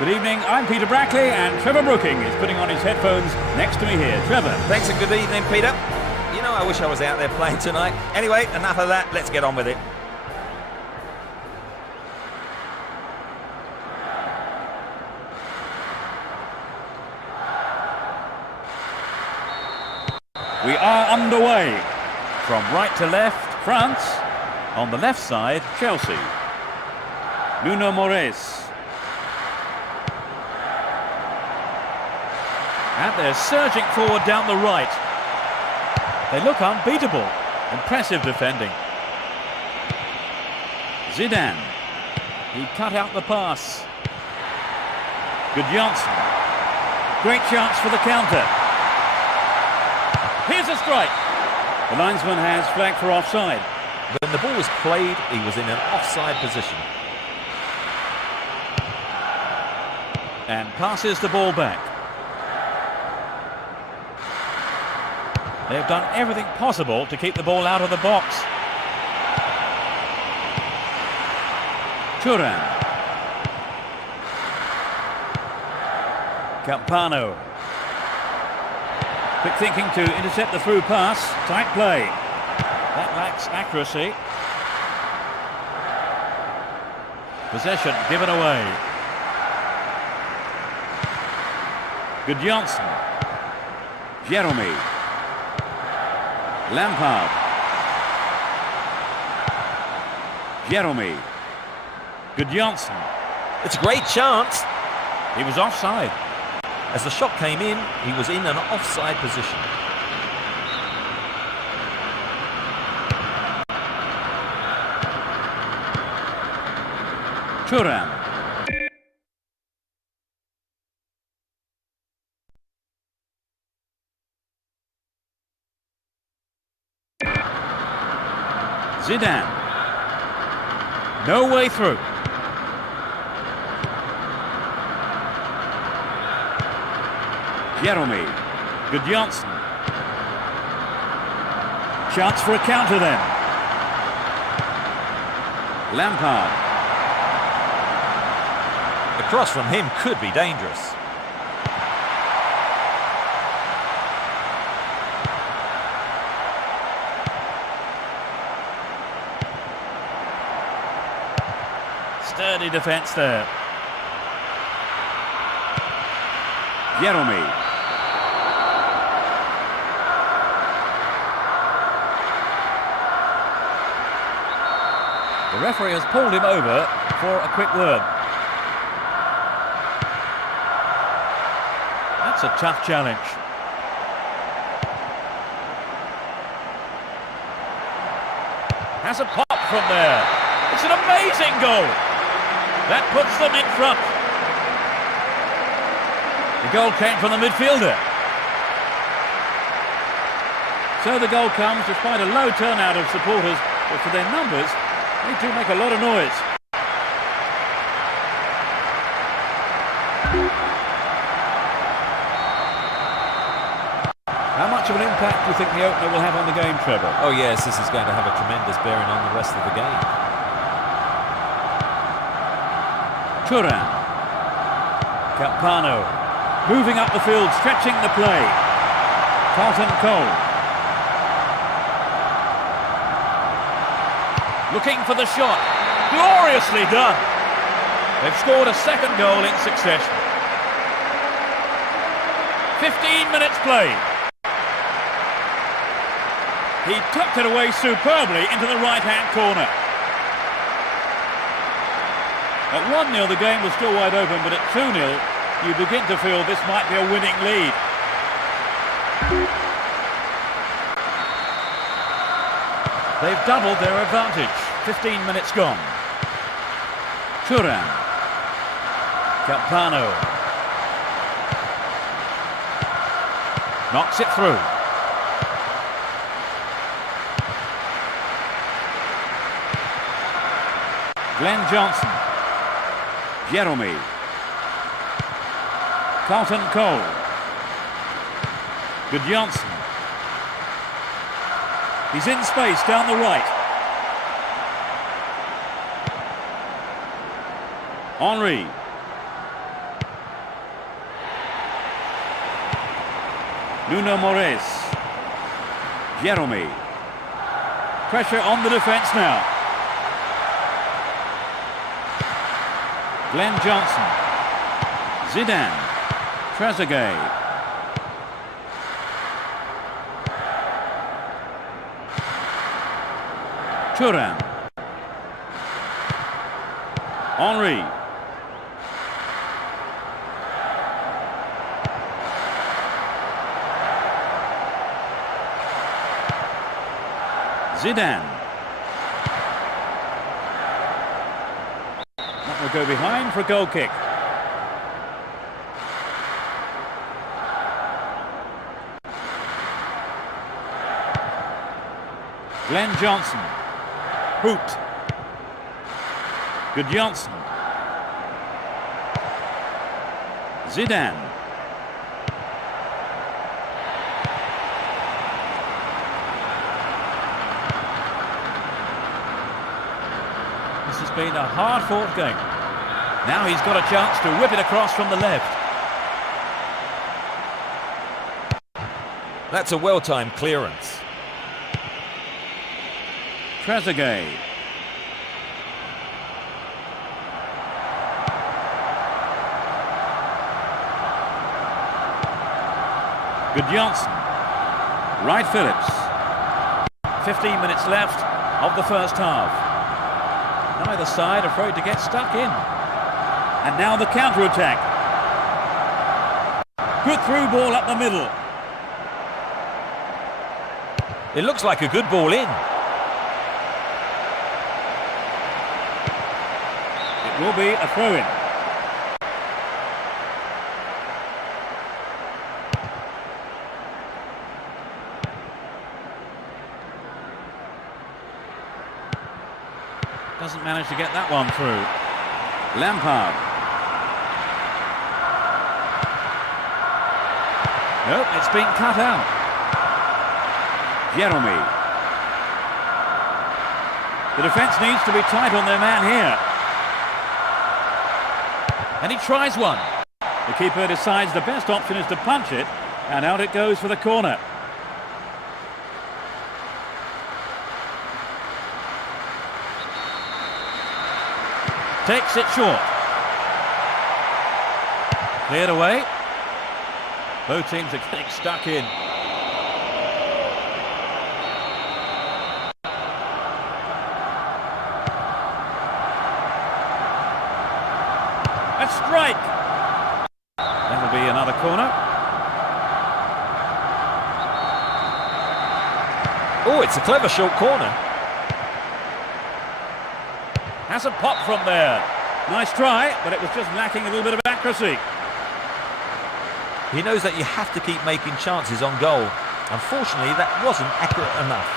Good evening, I'm Peter Brackley and Trevor Brooking is putting on his headphones next to me here. Trevor. Thanks and good evening, Peter. You know, I wish I was out there playing tonight. Anyway, enough of that, let's get on with it. We are underway. From right to left, France. On the left side, Chelsea. Nuno Moraes. And they're surging forward down the right. They look unbeatable. Impressive defending. Zidane. He cut out the pass. Good Janssen. Great chance for the counter. Here's a strike. The linesman has flagged for offside. When the ball was played, he was in an offside position. And passes the ball back. They've done everything possible to keep the ball out of the box. Thuram. Campano. Quick thinking to intercept the through pass. Tight play. That lacks accuracy. Possession given away. Good Janssen. Jeremy. Lampard. Jeremy. Good Janssen. It's a great chance. He was offside. As the shot came in, he was in an offside position. Thuram. Zidane. No way through. Jeremy. Good Janssen. Chance for a counter then. Lampard. The cross from him could be dangerous. Sturdy defence there. Jeremy. The referee has pulled him over for a quick word. That's a tough challenge. Has a pop from there. It's an amazing goal. That puts them in front. The goal came from the midfielder. So the goal comes despite a low turnout of supporters, but for their numbers, they do make a lot of noise. How much of an impact do you think the opener will have on the game, Trevor? Oh yes, this is going to have a tremendous bearing on the rest of the game. Thuram. Campano. Moving up the field, stretching the play. Carlton Cole. Looking for the shot. Gloriously done. They've scored a second goal in succession. 15 minutes played. He tucked it away superbly into the right-hand corner. At 1-0 the game was still wide open, but at 2-0 you begin to feel this might be a winning lead. They've doubled their advantage. 15 minutes gone. Turan. Campano. Knocks it through. Glenn Johnson. Jeremy. Carlton Cole. Good Johnson. He's in space down the right. Henry. Nuno Moraes. Jeremy. Pressure on the defence now. Glenn Johnson. Zidane. Trezeguet. Turan. Henry. Zidane. That will go behind for a goal kick. Glenn Johnson. Hoot. Good Johnson. Zidane. This has been a hard-fought game. Now he's got a chance to whip it across from the left. That's a well-timed clearance. Trezeguet. Good Johnson. Wright Phillips. 15 minutes left of the first half. Neither side afraid to get stuck in. And now the counter-attack. Good through ball up the middle. It looks like a good ball in. It will be a throw-in. Doesn't manage to get that one through. Lampard. Nope, it's been cut out. Jeremy. The defence needs to be tight on their man here. And he tries one. The keeper decides the best option is to punch it, and out it goes for the corner. Takes it short. Cleared away. Both teams are getting stuck in. A strike. That'll be another corner. Oh, it's a clever short corner. Hasn't popped from there. Nice try, but it was just lacking a little bit of accuracy. He knows that you have to keep making chances on goal. Unfortunately, that wasn't accurate enough.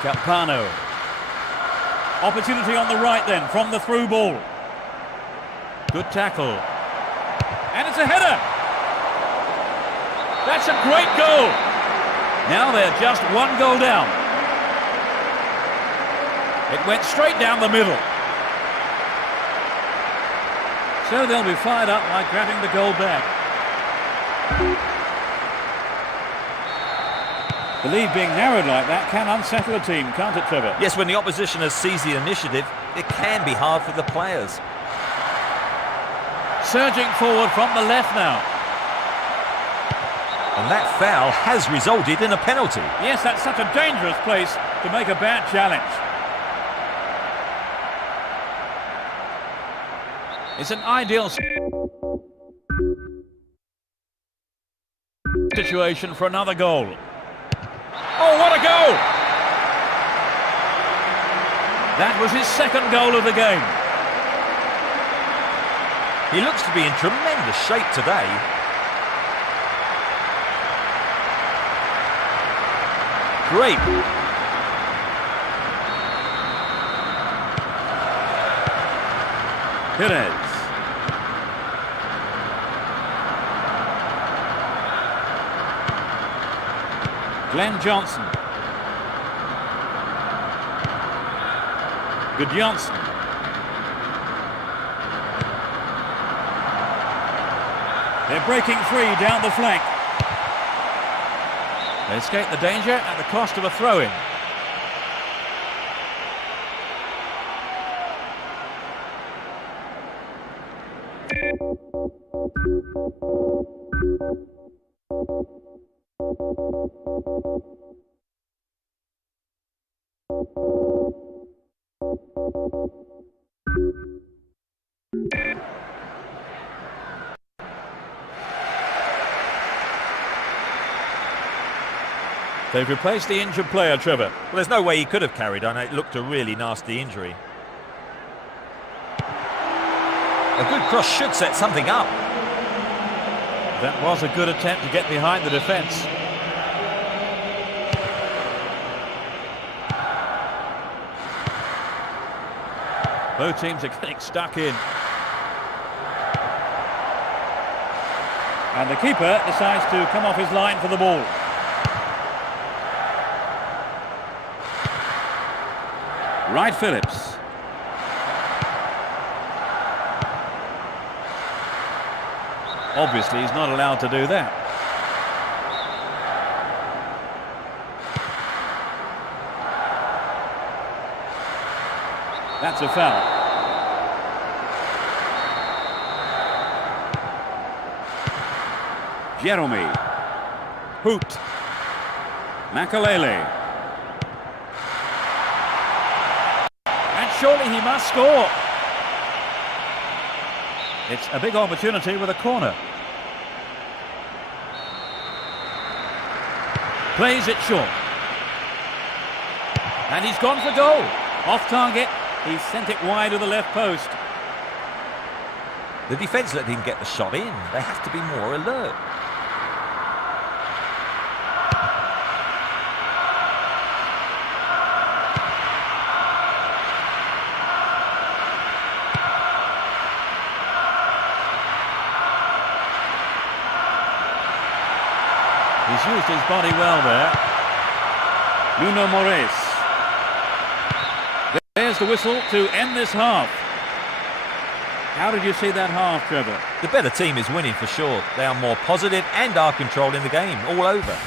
Campano. Opportunity on the right then from the through ball. Good tackle. And it's a header. That's a great goal. Now they're just one goal down. It went straight down the middle. So they'll be fired up by grabbing the goal back. The lead being narrowed like that can unsettle a team, can't it, Trevor? Yes, when the opposition has seized the initiative, it can be hard for the players. Surging forward from the left now. And that foul has resulted in a penalty. Yes, that's such a dangerous place to make a bad challenge. It's an ideal situation for another goal. Oh, what a goal! That was his second goal of the game. He looks to be in tremendous shape today. Great. Perez. Glenn Johnson. Good Johnson. They're breaking free down the flank. They escape the danger at the cost of a throw-in. They've replaced the injured player, Trevor. Well, there's no way he could have carried on. It looked a really nasty injury. A good cross should set something up. That was a good attempt to get behind the defence. Both teams are getting stuck in. And the keeper decides to come off his line for the ball. Wright Phillips. Obviously, he's not allowed to do that. That's a foul. Jeremy. Hoot. Makalele. Surely he must score. It's a big opportunity with a corner. Plays it short. And he's gone for goal. Off target. He sent it wide of the left post. The defence let him get the shot in. They have to be more alert. He's used his body well there. Nuno Moraes. There's the whistle to end this half. How did you see that half, Trevor? The better team is winning for sure. They are more positive and are controlling the game all over.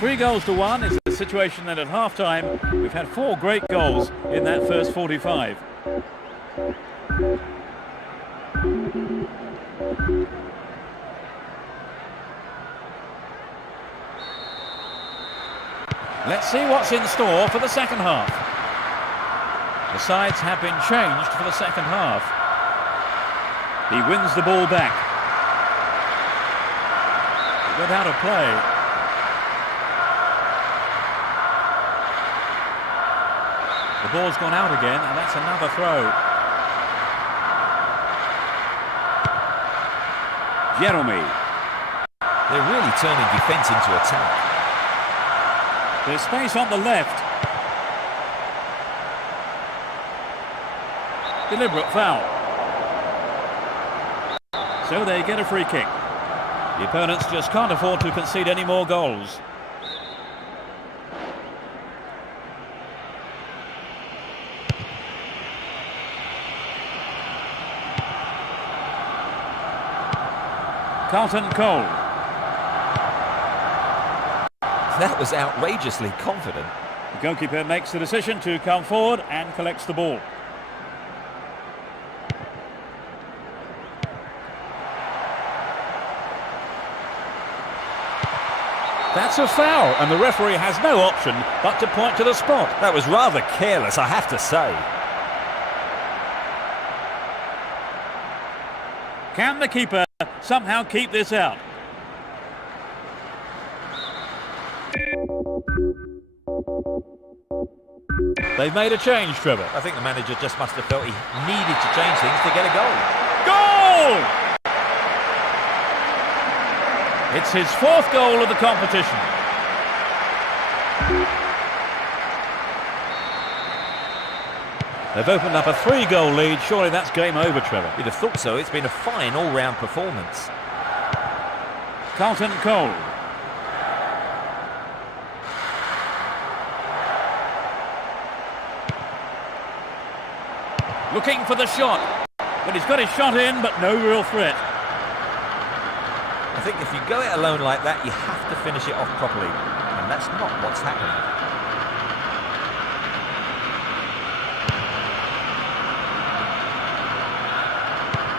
3-1 is the situation that at half-time we've had 4 great goals in that first 45. Let's see what's in store for the second half. The sides have been changed for the second half. He wins the ball back. Went out of play. The ball's gone out again, and that's another throw. Jeremy. They're really turning defence into attack. There's space on the left. Deliberate foul. So they get a free kick. The opponents just can't afford to concede any more goals. Carlton Cole. That was outrageously confident. The goalkeeper makes the decision to come forward and collects the ball. That's a foul, and the referee has no option but to point to the spot. That was rather careless, I have to say. Can the keeper somehow keep this out? They've made a change, Trevor. I think the manager just must have felt he needed to change things to get a goal. Goal! It's his fourth goal of the competition. They've opened up a 3-goal lead. Surely that's game over, Trevor. You'd have thought so. It's been a fine all-round performance. Carlton Cole. Looking for the shot. But he's got his shot in, but no real threat. I think if you go it alone like that, you have to finish it off properly. And that's not what's happened.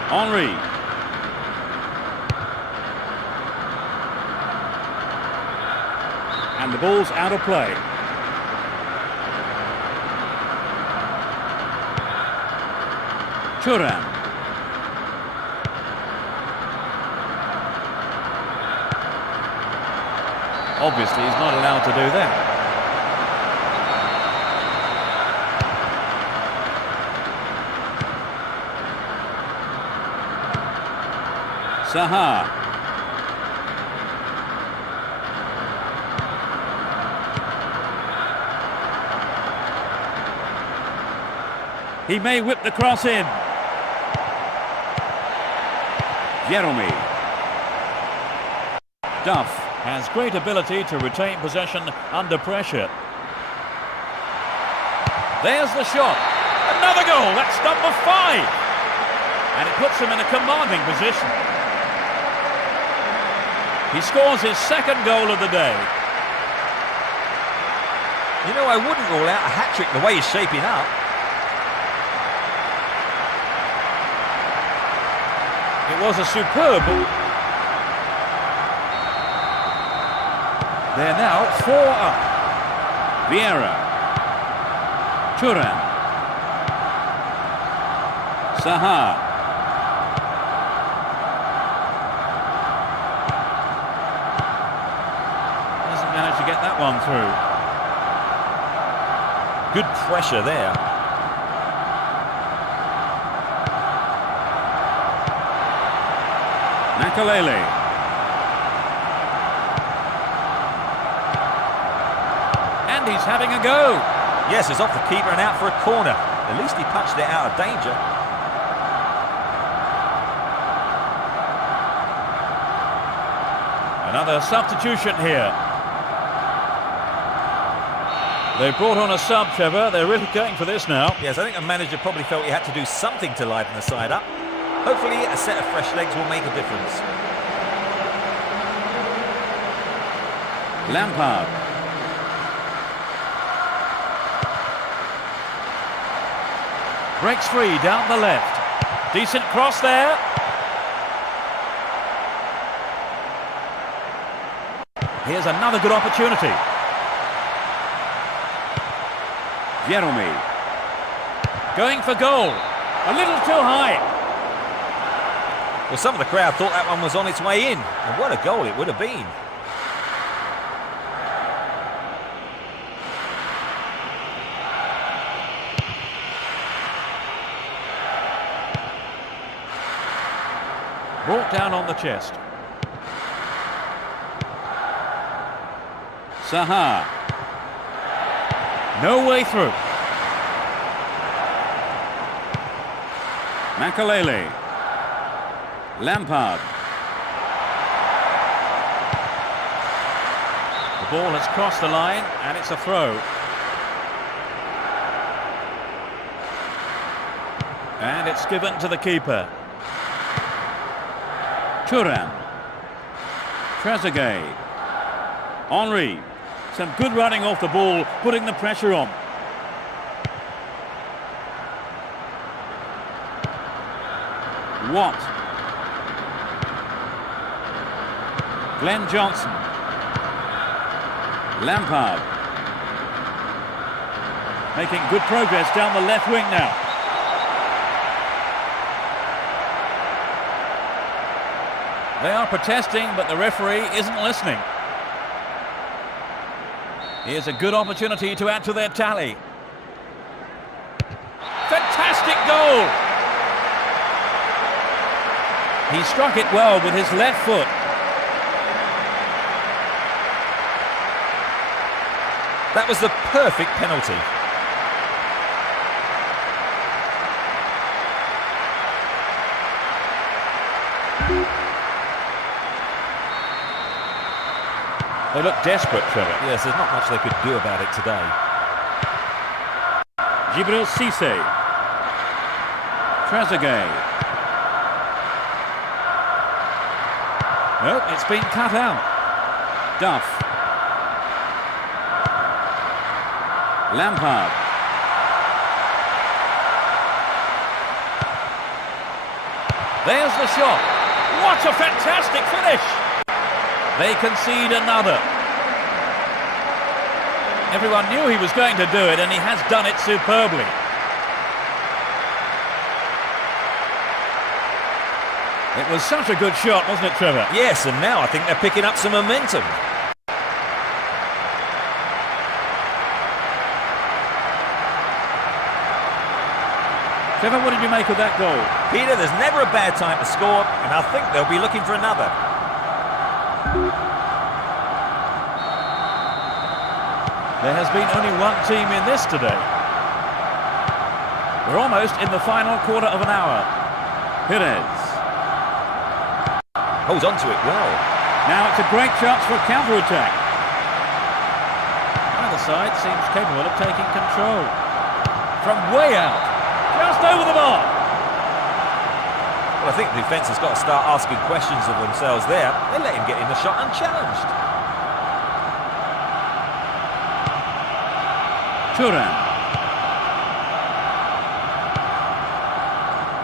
Henry. And the ball's out of play. Thuram. Obviously, he's not allowed to do that. Saha. He may whip the cross in. Jeremy. Duff has great ability to retain possession under pressure. There's the shot. Another goal. That's number 5. And it puts him in a commanding position. He scores his second goal of the day. You know, I wouldn't rule out a hat-trick the way he's shaping up. It was a superb ball. They're now 4 up. Vieira. Thuram. Saha. Doesn't manage to get that one through. Good pressure there. Makalele. And he's having a go. Yes, it's off the keeper and out for a corner. At least he punched it out of danger. Another substitution here. They brought on a sub, Trevor. They're really going for this now. Yes, I think the manager probably felt he had to do something to liven the side up. Hopefully a set of fresh legs will make a difference. Lampard. Breaks free down the left. Decent cross there. Here's another good opportunity. Jeremy. Going for goal. A little too high. Well, some of the crowd thought that one was on its way in. And what a goal it would have been. Brought down on the chest. Saha. No way through. Makalele. Lampard. The ball has crossed the line and it's a throw. And it's given to the keeper. Thuram. Trezeguet. Henry. Some good running off the ball, putting the pressure on. Watt. Glenn Johnson. Lampard. Making good progress down the left wing now. They are protesting, but the referee isn't listening. Here's a good opportunity to add to their tally. Fantastic goal! He struck it well with his left foot. That was the perfect penalty. They look desperate, Trevor. Yes, there's not much they could do about it today. Jibril Cisse. Trezeguet. Nope, it's been cut out. Duff. Lampard. There's the shot. What a fantastic finish! They concede another. Everyone knew he was going to do it, and he has done it superbly. It was such a good shot, wasn't it, Trevor? Yes, and now I think they're picking up some momentum. Trevor, what did you make of that goal? Peter, there's never a bad time to score, and I think they'll be looking for another. There has been only one team in this today. We're almost in the final quarter of an hour. Pires. Holds on to it well. Now it's a great chance for a counter-attack. Either side seems capable of taking control. From way out. Just over the bar. Well, I think the defence has got to start asking questions of themselves there. They let him get in the shot unchallenged. Turan.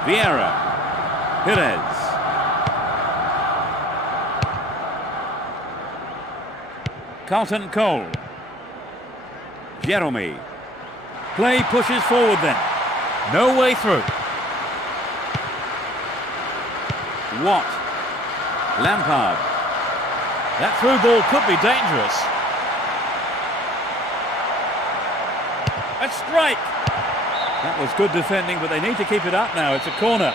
Vieira. Pires. Carlton Cole. Jeremy. Play pushes forward then. No way through. Watt. Lampard. That through ball could be dangerous. A strike. That was good defending, but they need to keep it up now. It's a corner.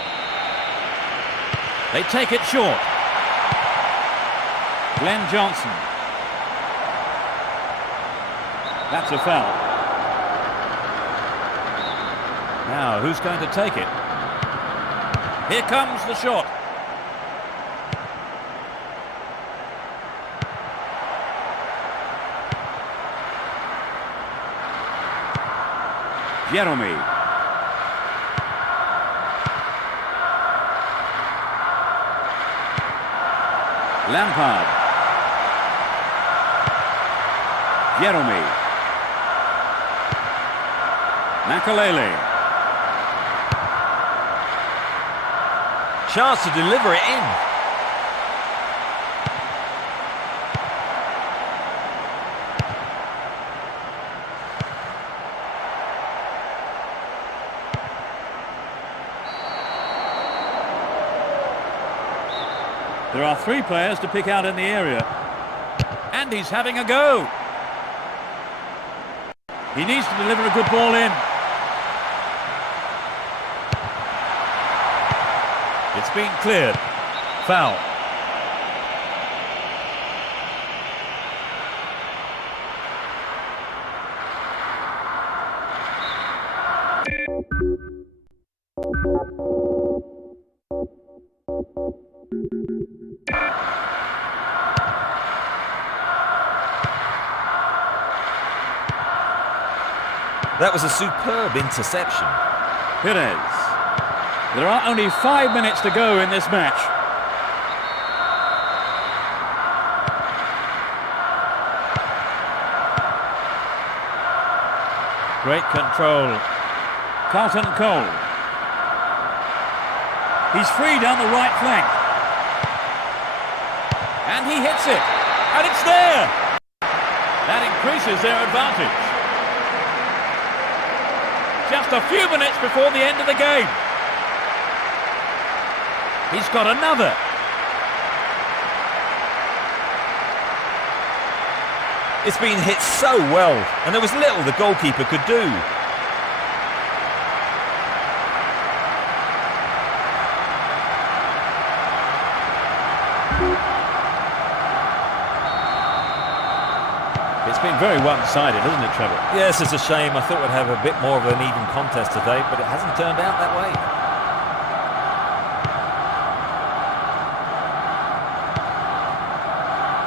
They take it short. Glenn Johnson. That's a foul. Now, who's going to take it? Here comes the shot. Jeremy. Lampard. Jeremy. Makalele. Chance to deliver it in. There are 3 players to pick out in the area. And he's having a go. He needs to deliver a good ball in. It's been cleared. Foul. That was a superb interception. Pires. There are only 5 minutes to go in this match. Great control. Carlton Cole. He's free down the right flank. And he hits it. And it's there. That increases their advantage. Just a few minutes before the end of the game. He's got another. It's been hit so well, and there was little the goalkeeper could do. It's been very one-sided, hasn't it, Trevor? Yes, it's a shame. I thought we'd have a bit more of an even contest today, but it hasn't turned out that way.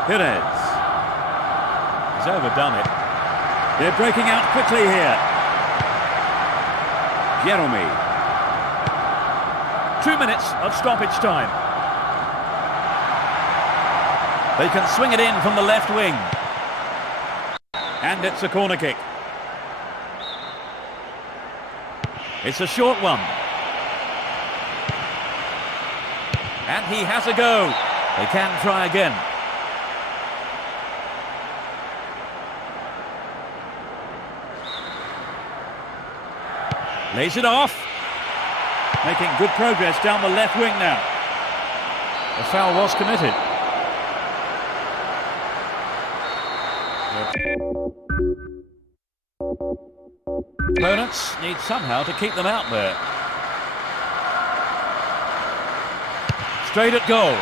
Pires. He's overdone it. They're breaking out quickly here. Jeremy. 2 minutes of stoppage time. They can swing it in from the left wing. And it's a corner kick. It's a short one. And he has a go. They can try again. Lays it off. Making good progress down the left wing now. The foul was committed. Opponents need somehow to keep them out there. Straight at goal.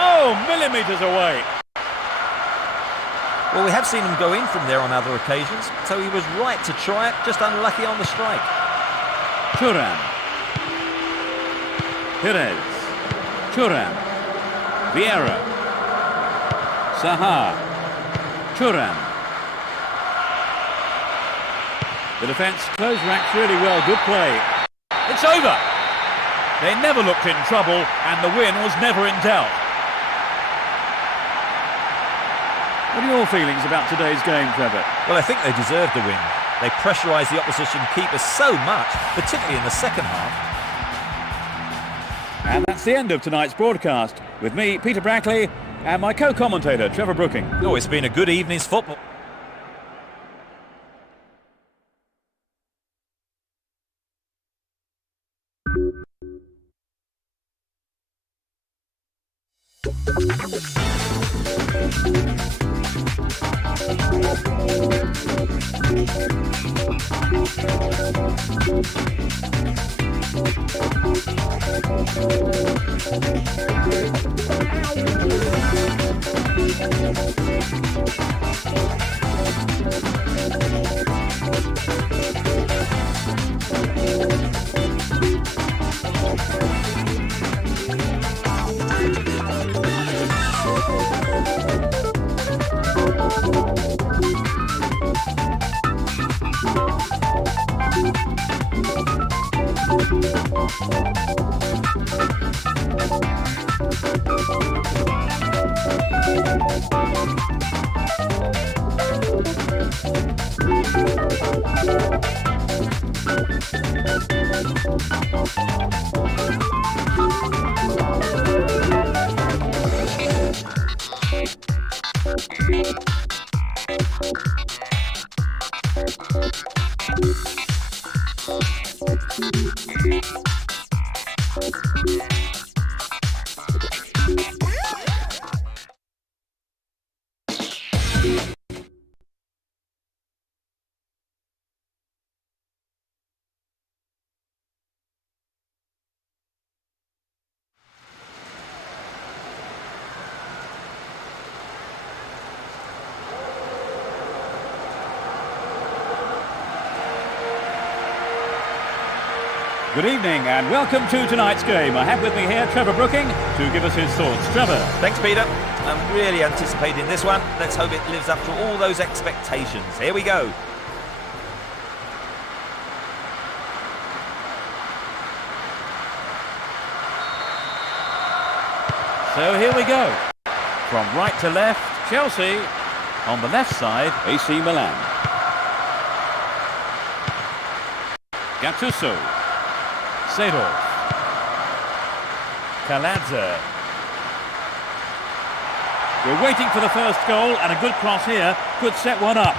Oh, millimetres away. Well, we have seen him go in from there on other occasions, so he was right to try it, just unlucky on the strike. Thuram. Pires. Thuram. Vieira. Saha. Thuram. The defence closed ranks really well. Good play. It's over. They never looked in trouble, and the win was never in doubt. What are your feelings about today's game, Trevor? Well, I think they deserved the win. They pressurised the opposition keepers so much, particularly in the second half. And that's the end of tonight's broadcast, with me, Peter Brackley, and my co-commentator, Trevor Brooking. Oh, it's been a good evening's football. Good evening and welcome to tonight's game. I have with me here Trevor Brooking to give us his thoughts. Trevor. Thanks, Peter. I'm really anticipating this one. Let's hope it lives up to all those expectations. Here we go. So here we go. From right to left, Chelsea. On the left side, AC Milan. Gattuso. Seedorf. Kaladze. We're waiting for the first goal, and a good cross here could set one up.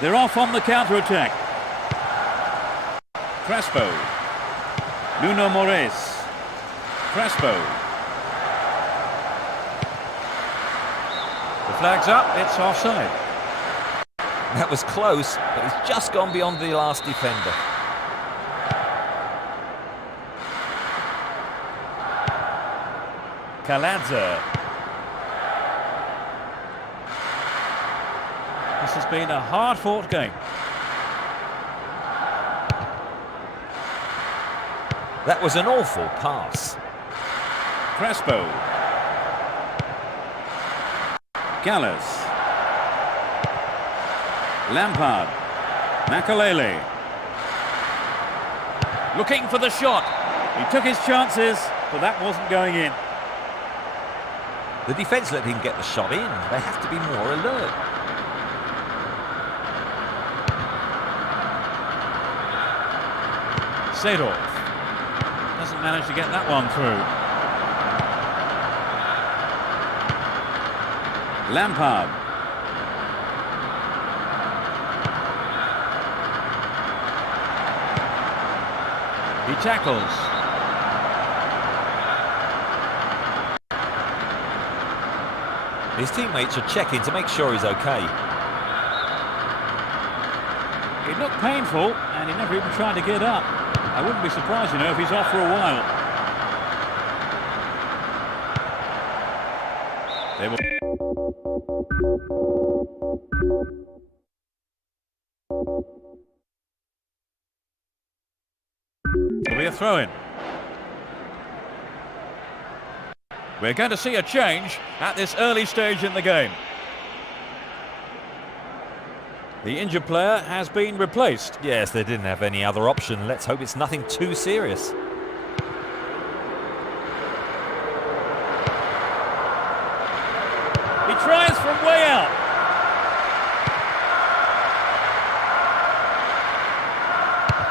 They're off on the counter-attack. Crespo. Nuno Moraes. Crespo. The flag's up, it's offside. That was close, but it's just gone beyond the last defender. Kaladze. This has been a hard-fought game. That was an awful pass. Crespo. Gallas. Lampard. Makalele. Looking for the shot. He took his chances, but that wasn't going in. The defence let him get the shot in. They have to be more alert. Seedorf. Doesn't manage to get that one through. Lampard. He tackles. His teammates are checking to make sure he's okay. It looked painful, and he never even tried to get up. I wouldn't be surprised, if he's off for a while. They will. It'll be a throw-in. We're going to see a change at this early stage in the game. The injured player has been replaced. Yes, they didn't have any other option. Let's hope it's nothing too serious. He tries from way out.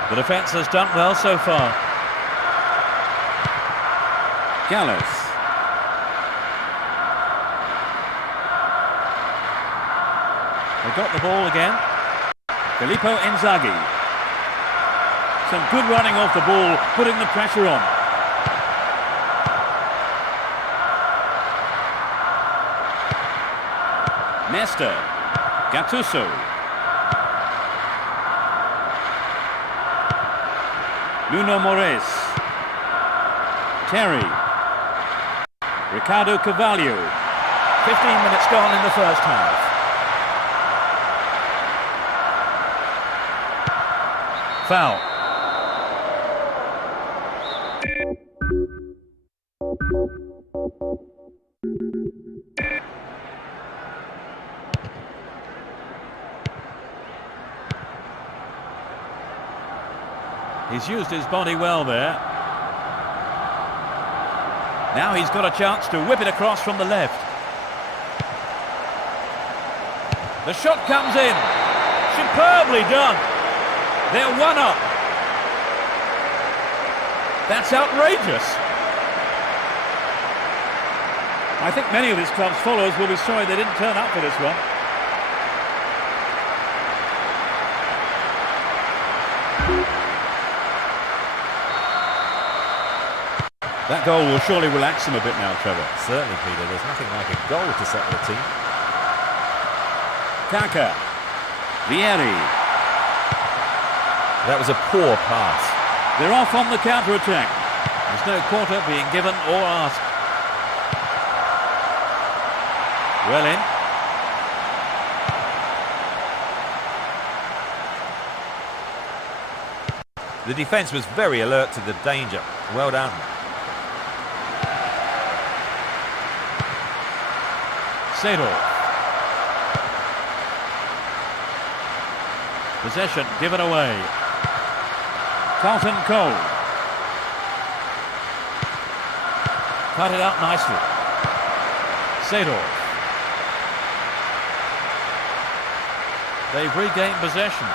The defence has done well so far. Gallas. They got the ball again. Filippo Inzaghi. Some good running off the ball, putting the pressure on. Nesta. Gattuso. Nuno Moraes. Terry. Ricardo Carvalho. 15 minutes gone in the first half. Foul. He's used his body well there. Now he's got a chance to whip it across from the left. The shot comes in. Superbly done. They're one up. That's outrageous. I think many of his club's followers will be sorry they didn't turn up for this one. That goal will surely relax him a bit now, Trevor. Certainly, Peter. There's nothing like a goal to settle a team. Kaka. Vieri. That was a poor pass. They're off on the counter-attack. There's no quarter being given or asked. Well in. The defence was very alert to the danger. Well done. Seedorf. Possession given away. Carlton Cole. Cut it out nicely. Seedorf. They've regained possession.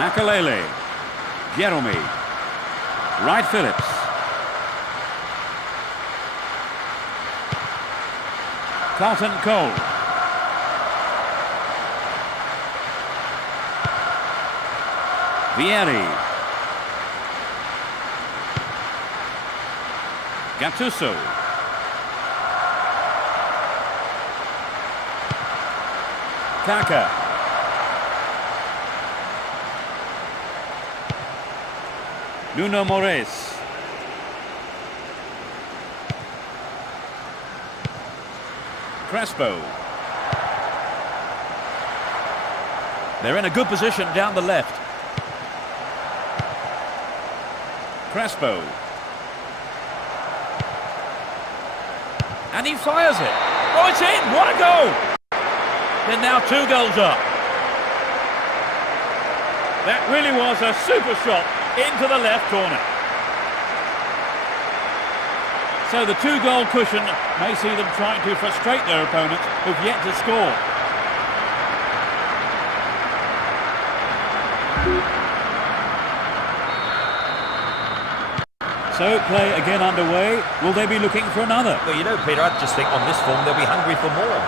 Makalele. Jeremy. Wright Phillips. Carlton Cole. Vieri. Gattuso. Kaka. Nuno Moraes. Crespo. They're in a good position down the left. Crespo. And he fires it. Oh, it's in! What a goal! They're now 2 goals up. That really was a super shot into the left corner. So the 2-goal cushion may see them trying to frustrate their opponents who've yet to score. So play again underway. Will they be looking for another? Well, you know, Peter, I just think on this form they'll be hungry for more.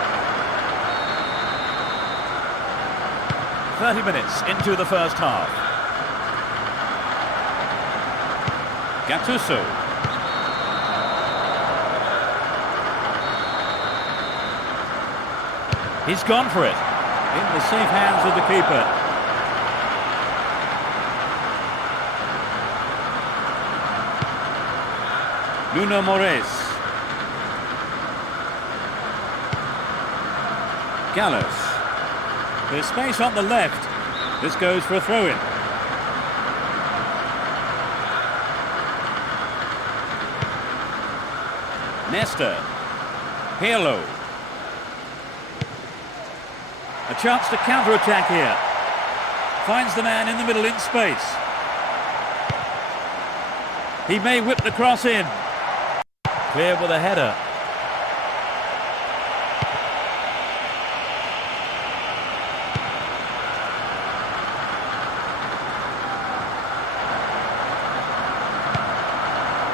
30 minutes into the first half. Gattuso. He's gone for it. In the safe hands of the keeper. Nuno Moraes. Gallos. There's space on the left. This goes for a throw-in. Nesta. Pirlo. A chance to counter-attack here. Finds the man in the middle in space. He may whip the cross in. Clear with a header.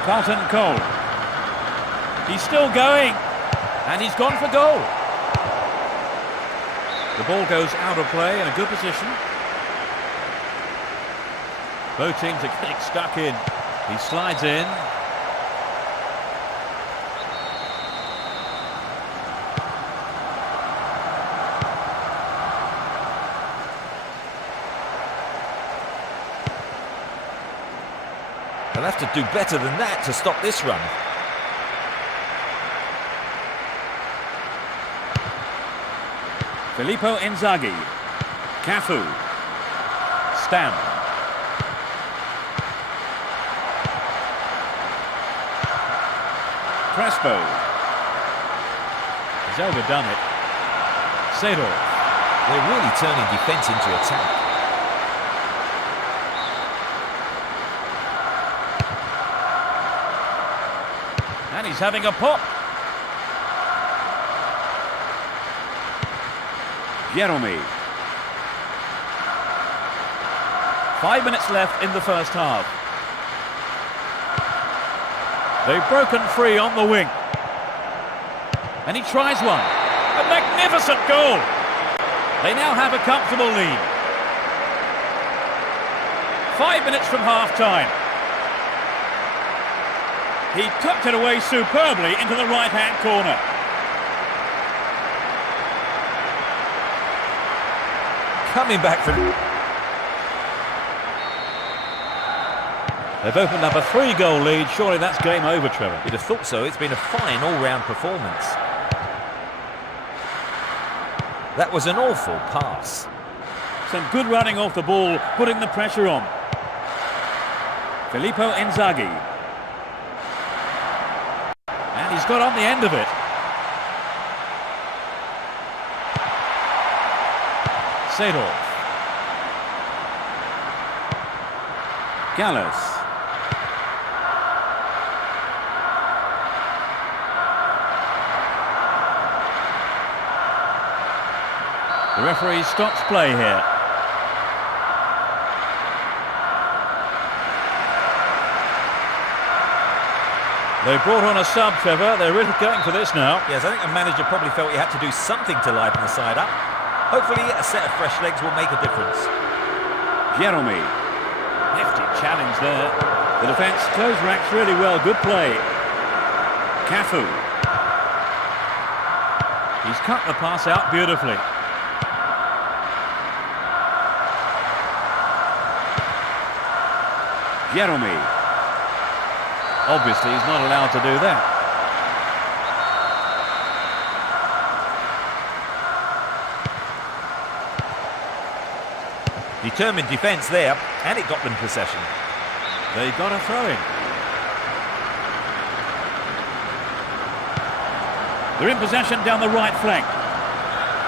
Carlton Cole. He's still going. And he's gone for goal. The ball goes out of play in a good position. Both teams are getting stuck in. He slides in. They'll have to do better than that to stop this run. Filippo Inzaghi. Cafu. Stam. Crespo. He's overdone it. Seedorf. They're really turning defence into attack. And he's having a pop. Jeremy. 5 minutes left in the first half. They've broken free on the wing. And he tries one. A magnificent goal. They now have a comfortable lead. 5 minutes from half-time. He tucked it away superbly into the right-hand corner. Coming back from... They've opened up a 3-goal lead. Surely that's game over, Trevor. You'd have thought so. It's been a fine all-round performance. That was an awful pass. Some good running off the ball, putting the pressure on. Filippo Inzaghi. And he's got on the end of it. Seedorf. Gallos. The referee stops play here. They brought on a sub, Trevor. They're really going for this now. Yes, I think the manager probably felt he had to do something to liven the side up. Hopefully a set of fresh legs will make a difference. Jeremy. Nifty challenge there. The defence close racks really well. Good play. Cafu. He's cut the pass out beautifully. Jeremy. Obviously, he's not allowed to do that. Determined defence there, and it got them possession. They got a throw in. They're in possession down the right flank.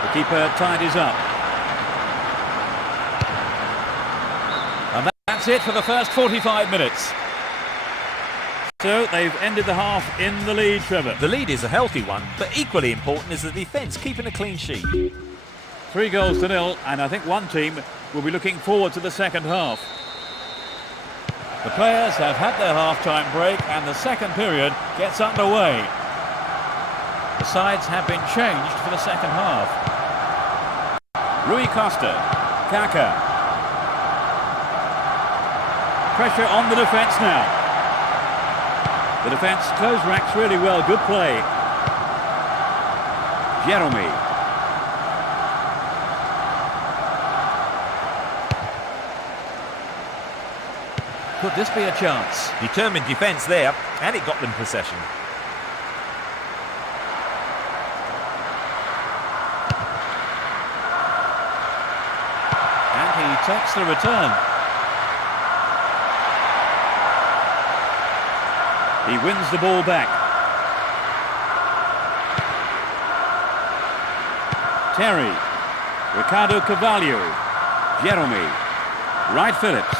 The keeper tidies up. And that's it for the first 45 minutes. So they've ended the half in the lead, Trevor. The lead is a healthy one, but equally important is the defence, keeping a clean sheet. 3 goals to nil, and I think one team will be looking forward to the second half. The players have had their half-time break, and the second period gets underway. The sides have been changed for the second half. Rui Costa, Kaka. Pressure on the defence now. The defence close racks really well. Good play. Jeremy. Could this be a chance? Determined defence there, and it got them possession. And he takes the return. He wins the ball back. Terry. Ricardo Carvalho. Jeremy. Wright Phillips.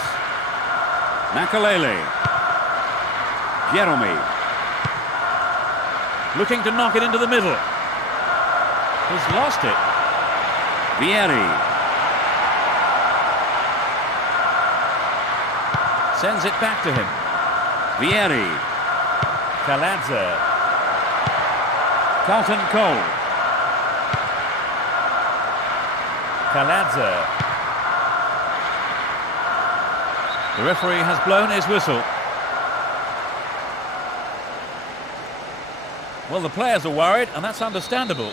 Makalele. Jeremy. Looking to knock it into the middle. He's lost it. Vieri. Sends it back to him. Vieri. Kaladze. Carlton Cole. Kaladze. The referee has blown his whistle. Well, the players are worried, and that's understandable.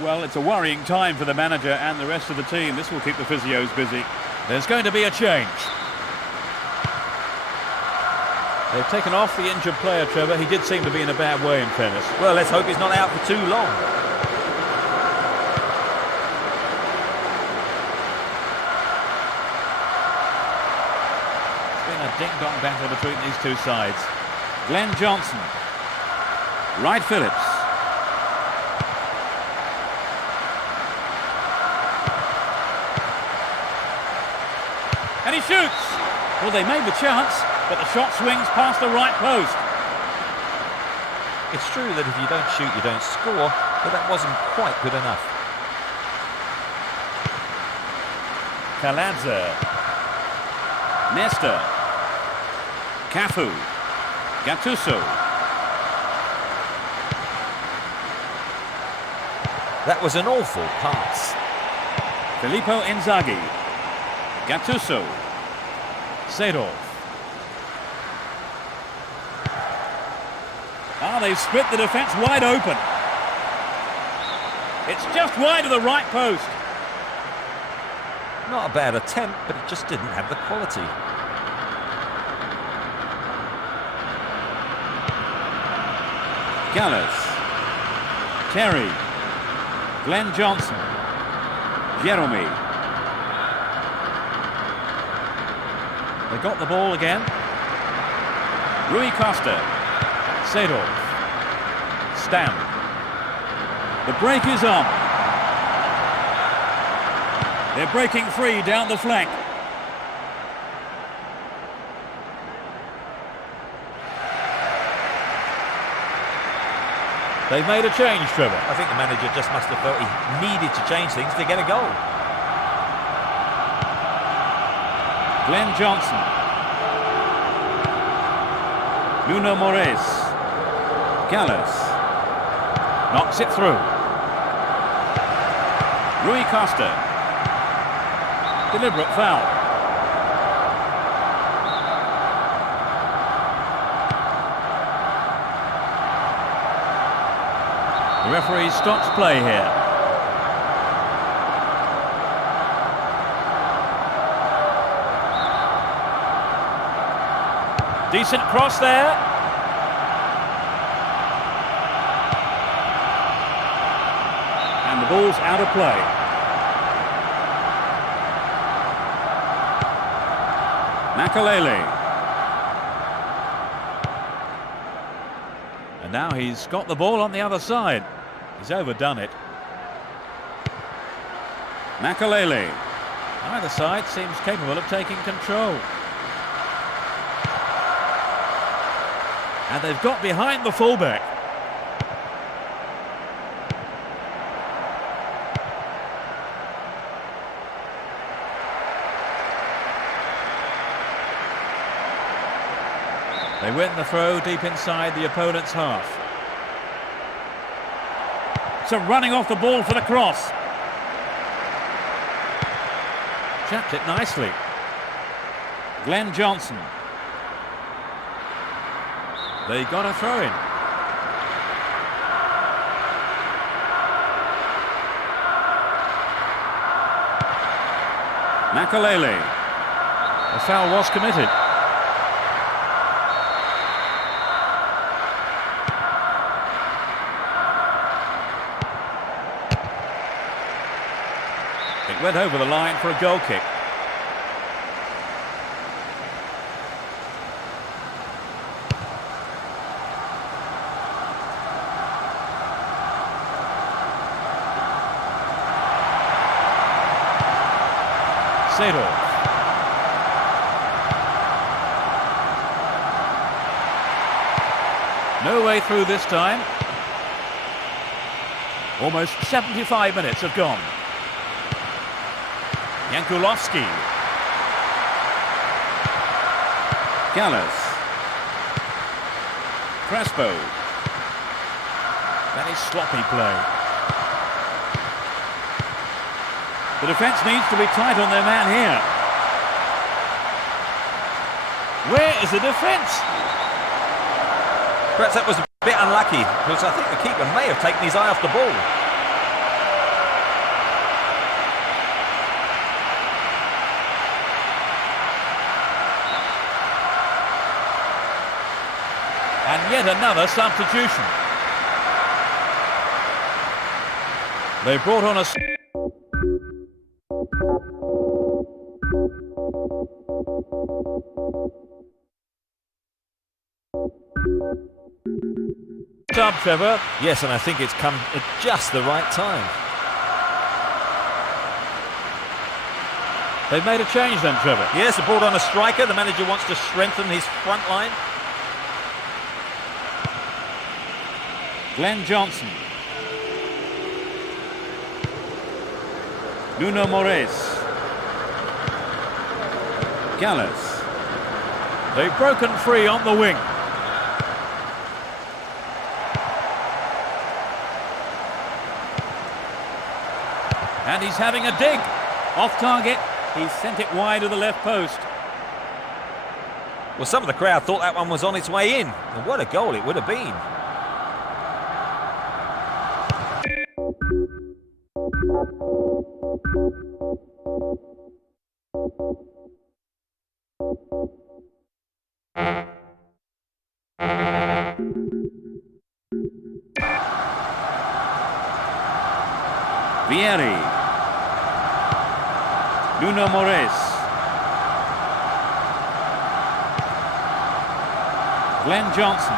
Well, it's a worrying time for the manager and the rest of the team. This will keep the physios busy. There's going to be a change. They've taken off the injured player, Trevor. He did seem to be in a bad way, in fairness. Well, let's hope he's not out for too long. It's been a ding-dong battle between these two sides. Glenn Johnson. Wright Phillips. And he shoots! Well, they made the chance, but the shot swings past the right post. It's true that if you don't shoot, you don't score, but that wasn't quite good enough. Kaladze. Nesta. Cafu. Gattuso. That was an awful pass. Filippo Inzaghi. Gattuso. Seedorf. They've split the defence wide open. It's just wide of the right post. Not a bad attempt, but it just didn't have the quality. Gallas. Terry. Glenn Johnson. Jeremy. They got the ball again. Rui Costa. Seedorf. Stam. The break is on. They're breaking free down the flank. They've made a change, Trevor. I think the manager just must have felt he needed to change things to get a goal. Glenn Johnson. Nuno Moraes. Gallas. Knocks it through. Rui Costa. Deliberate foul. The referee stops play here. Decent cross there. And the ball's out of play. Makalele. And now he's got the ball on the other side. He's overdone it. Makalele. Either side seems capable of taking control. And they've got behind the fullback. They win the throw deep inside the opponent's half. So running off the ball for the cross. Chapped it nicely. Glenn Johnson. They got a throw in. Makalele. A foul was committed. It went over the line for a goal kick. Seedorf. No way through this time. Almost 75 minutes have gone. Jankulovski. Gallas. Crespo. That is sloppy play. The defence needs to be tight on their man here. Where is the defence? Perhaps that was a bit unlucky, because I think the keeper may have taken his eye off the ball. And yet another substitution. They brought on a... sub, Trevor. Yes, and I think it's come at just the right time. They've made a change then, Trevor. Yes, they brought on a striker. The manager wants to strengthen his front line. Glenn Johnson. Nuno Moraes. Gallas. They've broken free on the wing. And he's having a dig. Off target. He's sent it wide of the left post. Well, some of the crowd thought that one was on its way in. And what a goal it would have been. Vieri. Nuno Moraes. Glenn Johnson.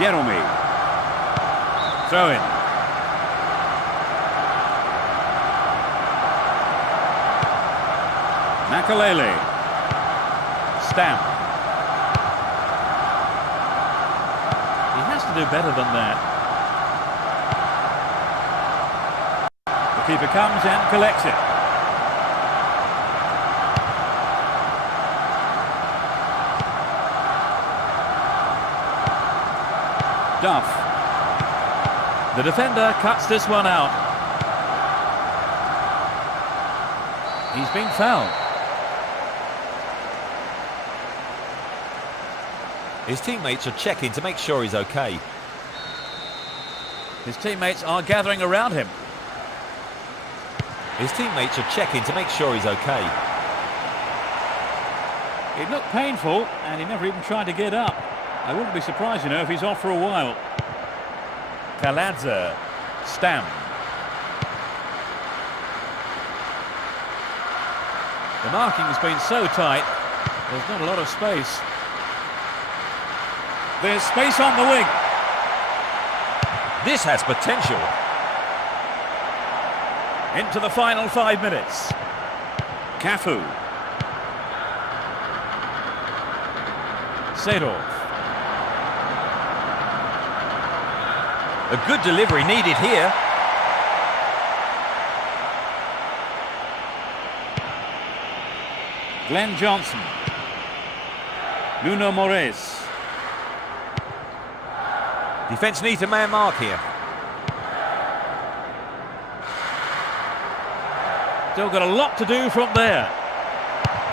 Jeremy. Throw in. Makalele. Stamp. He has to do better than that. The keeper comes and collects it. Duff. The defender cuts this one out. He's been fouled. His teammates are checking to make sure he's okay. His teammates are gathering around him. His teammates are checking to make sure he's okay. It looked painful and he never even tried to get up. I wouldn't be surprised, you know, if he's off for a while. Kaladze. Stam. The marking has been so tight, there's not a lot of space. There's space on the wing. This has potential. Into the final 5 minutes. Cafu. Seedorf. A good delivery needed here. Glenn Johnson. Nuno Moraes. Defence needs a man mark here. Still got a lot to do from there.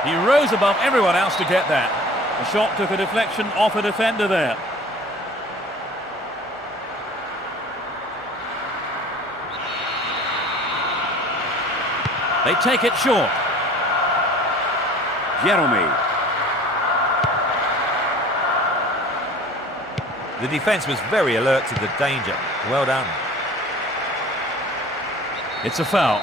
He rose above everyone else to get that. The shot took a deflection off a defender there. They take it short. Jeremy. The defence was very alert to the danger. Well done. It's a foul.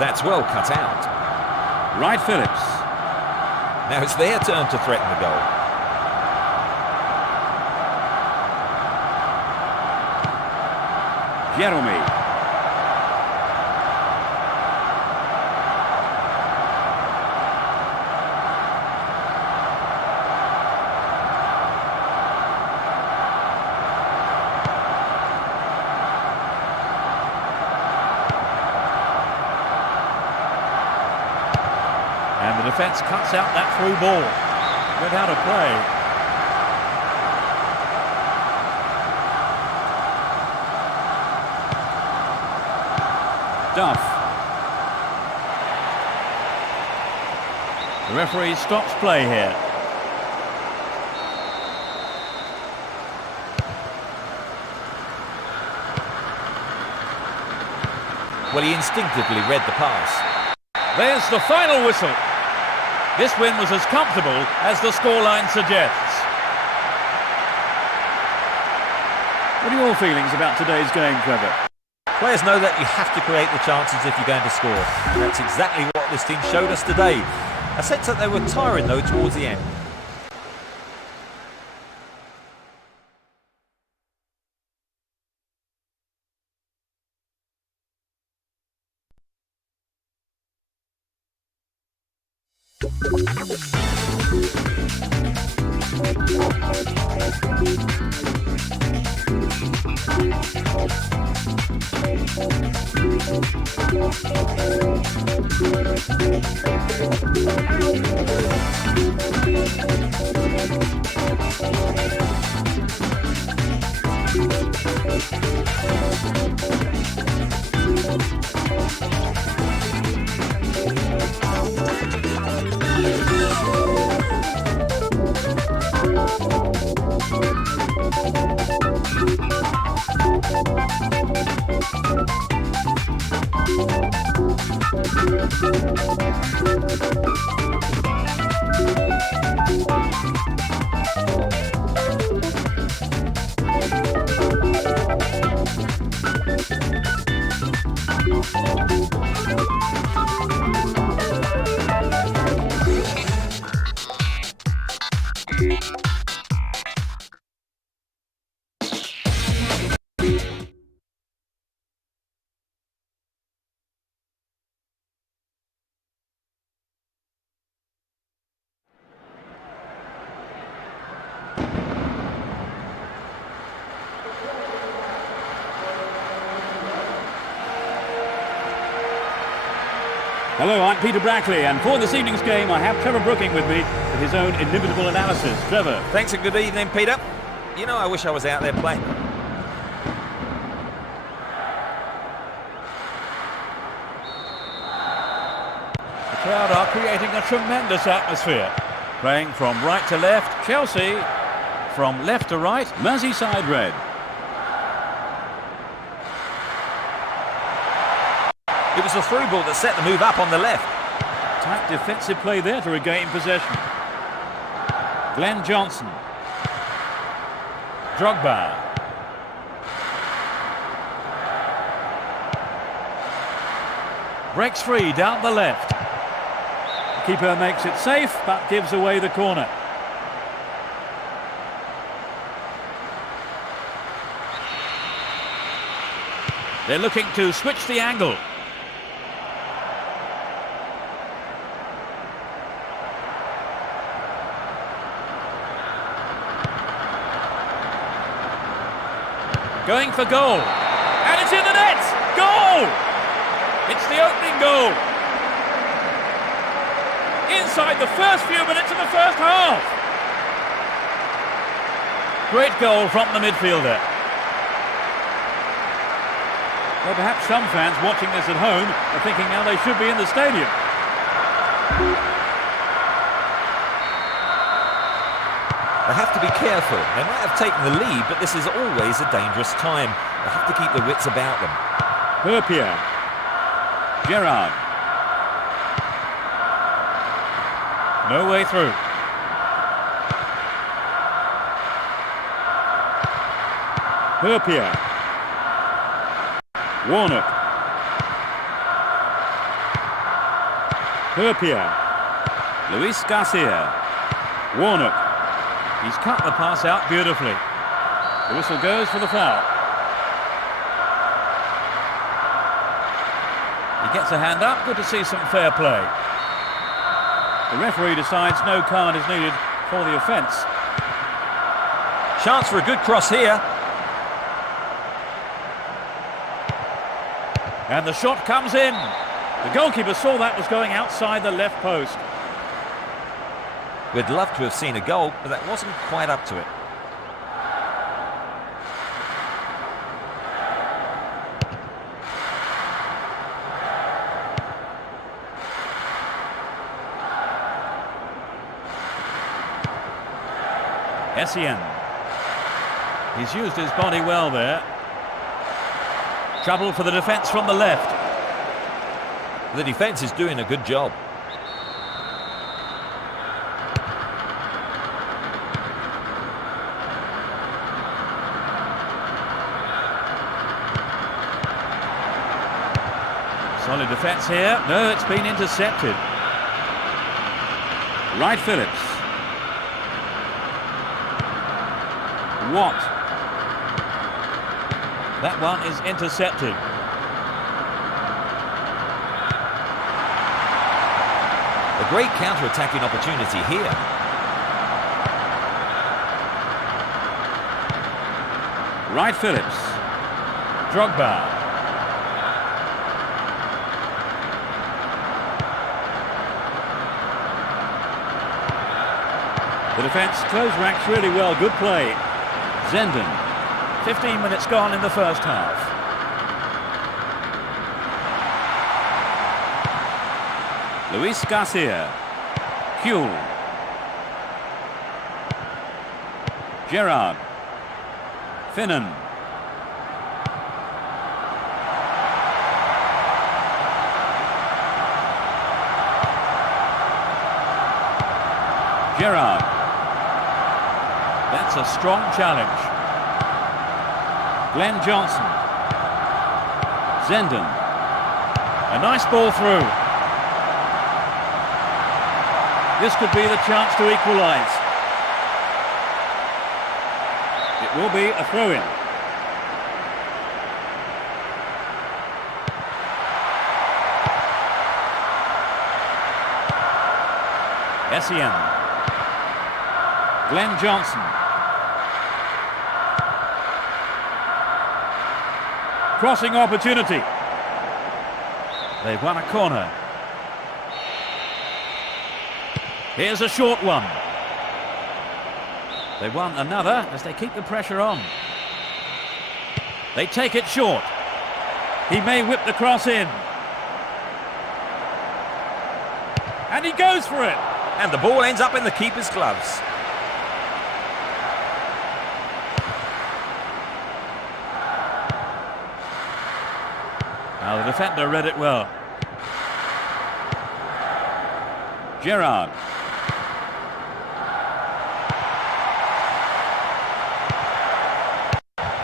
That's well cut out. Wright Phillips. Now it's their turn to threaten the goal. Jeremy. And the defence cuts out that through ball. Went out of play. Duff. The referee stops play here. Well, he instinctively read the pass. There's the final whistle. This win was as comfortable as the scoreline suggests. What are your feelings about today's game, Trevor? Players know that you have to create the chances if you're going to score. And that's exactly what this team showed us today. A sense that they were tiring, though, towards the end. Hello, I'm Peter Brackley, and for this evening's game I have Trevor Brooking with me with his own inimitable analysis. Trevor. Thanks and good evening, Peter. You know, I wish I was out there playing. The crowd are creating a tremendous atmosphere. Playing from right to left, Chelsea. From left to right, Merseyside Red. It was the through ball that set the move up on the left. Tight defensive play there to regain possession. Glenn Johnson. Drogba. Breaks free down the left. The keeper makes it safe but gives away the corner. They're looking to switch the angle. Going for goal. And it's in the net! Goal! It's the opening goal. Inside the first few minutes of the first half. Great goal from the midfielder. Well, perhaps some fans watching this at home are thinking now they should be in the stadium. They have to be careful. They might have taken the lead, but this is always a dangerous time. They have to keep their wits about them. Türkiye. Gerrard. No way through. Türkiye. Warnock. Türkiye. Luis Garcia. Warnock. He's cut the pass out beautifully. The whistle goes for the foul. He gets a hand up. Good to see some fair play. The referee decides no card is needed for the offence. Chance for a good cross here. And the shot comes in. The goalkeeper saw that was going outside the left post. We'd love to have seen a goal, but that wasn't quite up to it. Essien. He's used his body well there. Trouble for the defence from the left. The defence is doing a good job. Solid defence here. No, it's been intercepted. Wright Phillips. Watt. That one is intercepted. A great counter-attacking opportunity here. Wright Phillips. Drogba. The defence closed ranks really well. Good play. Zenden. 15 minutes gone in the first half. Luis Garcia. Kuhl. Gerrard. Finnan. Gerrard. That's a strong challenge. Glenn Johnson. Zenden. A nice ball through. This could be the chance to equalise. It will be a throw-in. Essien. Glenn Johnson. Crossing opportunity. They've won a corner. Here's a short one. They want another as they keep the pressure on. They take it short. He may whip the cross in. And he goes for it. And the ball ends up in the keeper's gloves. Now the defender read it well. Gerrard.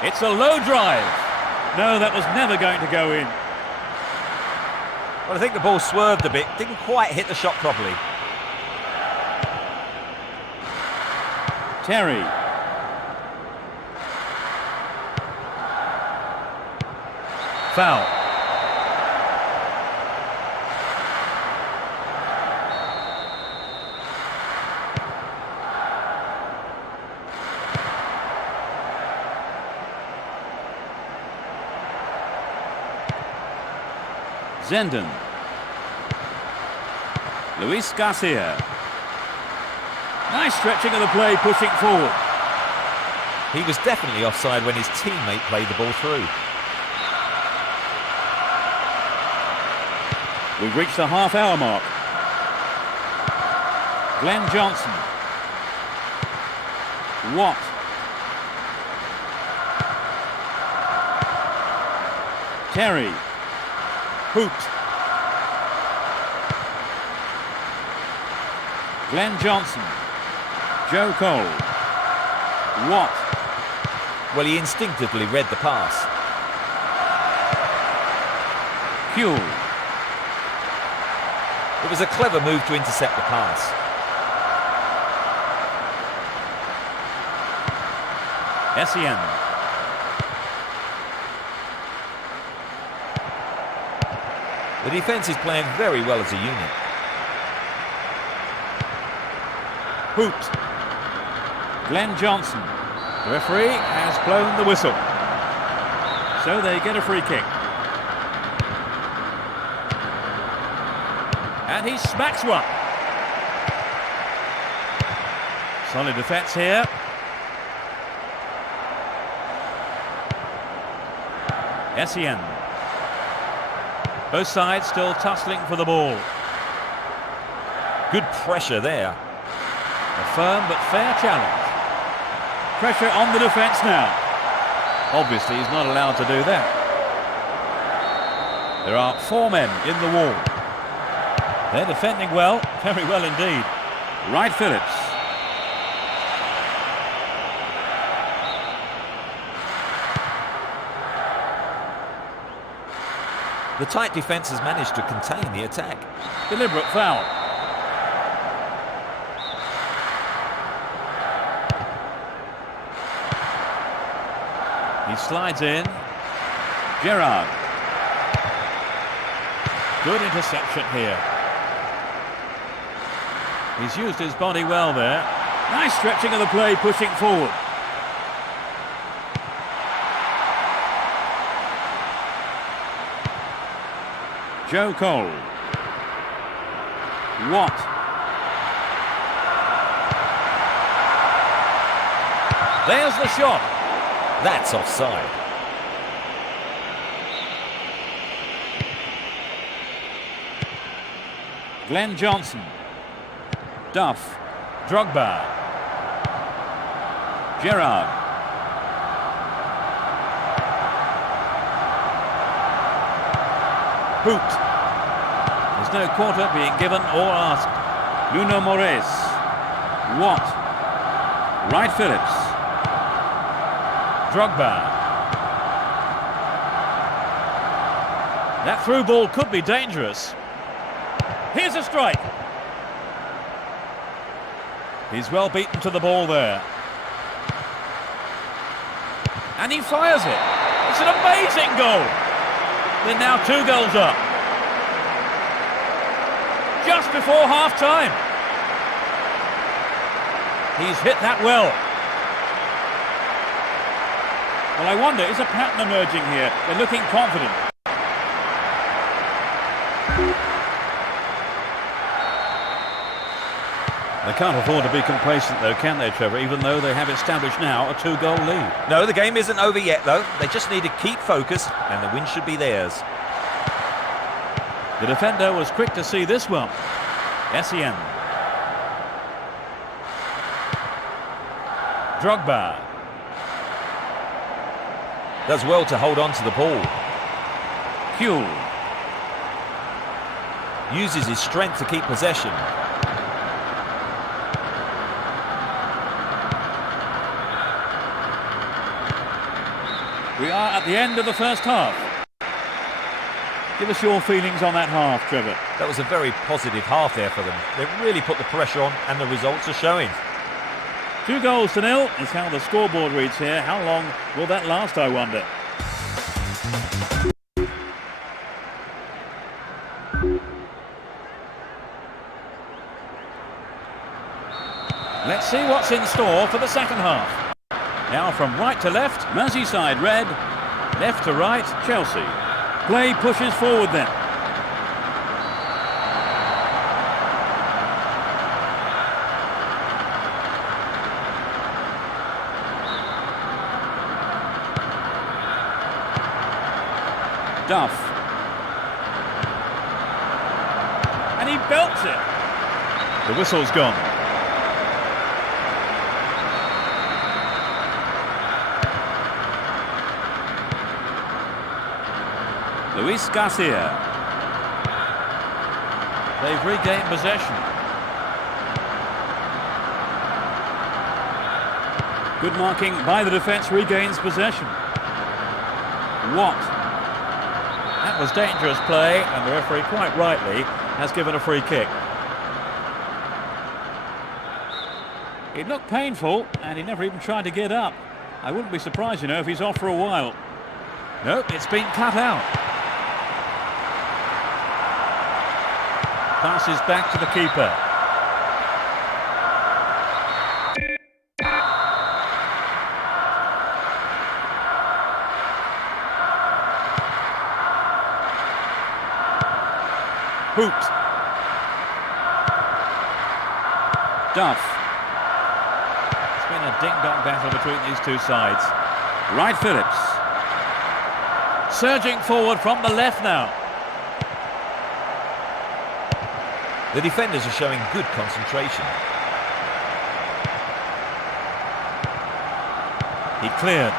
It's a low drive. No, that was never going to go in. Well, I think the ball swerved a bit. Didn't quite hit the shot properly. Terry. Foul. Zenden. Luis Garcia. Nice stretching of the play, pushing forward. He was definitely offside when his teammate played the ball through. We've reached the half-hour mark. Glenn Johnson. Watt. Terry. Hoot. Glenn Johnson. Joe Cole. Watt. Well, he instinctively read the pass. Huell. It was a clever move to intercept the pass. Essien. The defence is playing very well as a unit. Hoot. Glenn Johnson. The referee has blown the whistle. So they get a free kick. And he smacks one. Solid defence here. Essien. Both sides still tussling for the ball. Good pressure there. A firm but fair challenge. Pressure on the defence now. Obviously he's not allowed to do that. There are 4 men in the wall. They're defending well, very well indeed. Wright Phillips. The tight defence has managed to contain the attack. Deliberate foul. He slides in. Gerrard. Good interception here. He's used his body well there. Nice stretching of the play, pushing forward. Joe Cole. Watt. There's the shot. That's offside. Glenn Johnson. Duff. Drogba. Gerrard. Hoot. There's no quarter being given or asked. Nuno Moraes. Watt. Wright Phillips. Drogba. That through ball could be dangerous. Here's a strike. He's well beaten to the ball there. And he fires it. It's an amazing goal. They're now 2 goals up. Just before half-time. He's hit that well. Well, I wonder, is a pattern emerging here? They're looking confident. They can't afford to be complacent though, can they, Trevor? Even though they have established now a 2-goal lead. No, the game isn't over yet though. They just need to keep focused and the win should be theirs. The defender was quick to see this one. Essien. Drogba. Does well to hold on to the ball. Kuhl. Uses his strength to keep possession. We are at the end of the first half. Give us your feelings on that half, Trevor. That was a very positive half there for them. They've really put the pressure on and the results are showing. 2-0 is how the scoreboard reads here. How long will that last, I wonder? Let's see what's in store for the second half. Now from right to left, Merseyside red. Left to right, Chelsea. Play pushes forward then. Duff. And he belts it. The whistle's gone. Luis Garcia. They've regained possession. Good marking by the defence, regains possession. Watt. That was dangerous play, and the referee, quite rightly, has given a free kick. It looked painful, and he never even tried to get up. I wouldn't be surprised, you know, if he's off for a while. Nope, it's been cut out. Passes back to the keeper. Hoot. Duff. It's been a ding-dong battle between these two sides. Wright Phillips. Surging forward from the left now. The defenders are showing good concentration. He cleared.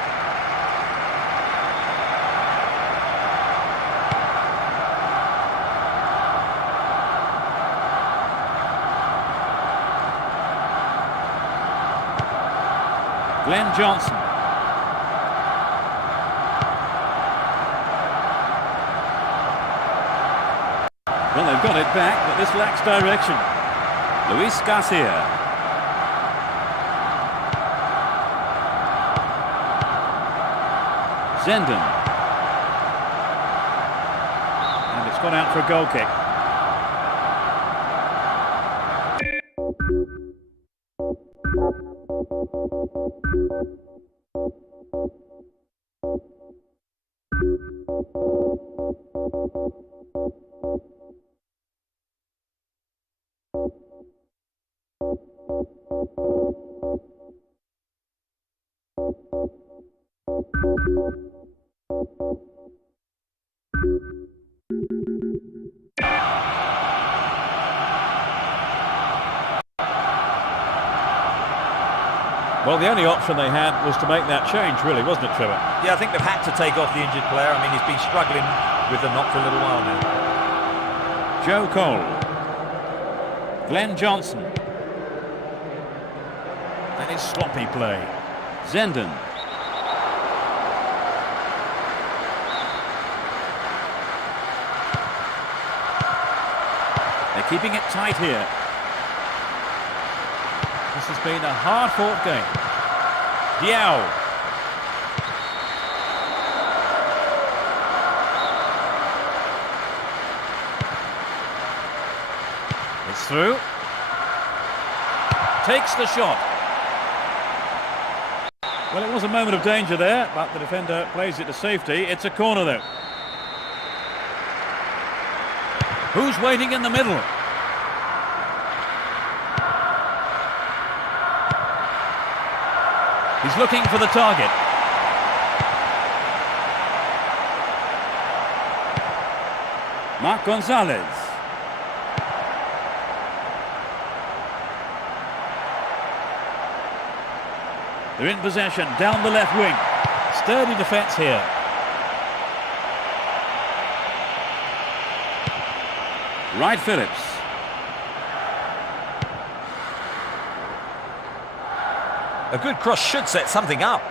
Glenn Johnson. Well, they've got it back, but this lacks direction. Luis Garcia. Zenden. And it's gone out for a goal kick. Well, the only option they had was to make that change, really, wasn't it, Trevor? Yeah, I think they've had to take off the injured player. I mean, he's been struggling with the knock for a little while now. Joe Cole. Glenn Johnson. That is sloppy play. Zenden. They're keeping it tight here. This has been a hard-fought game. Diao. It's through. Takes the shot. Well, it was a moment of danger there, but the defender plays it to safety. It's a corner, though. Who's waiting in the middle? He's looking for the target. Marc Gonzalez. They're in possession, down the left wing. Sturdy defence here. Wright Phillips. A good cross should set something up.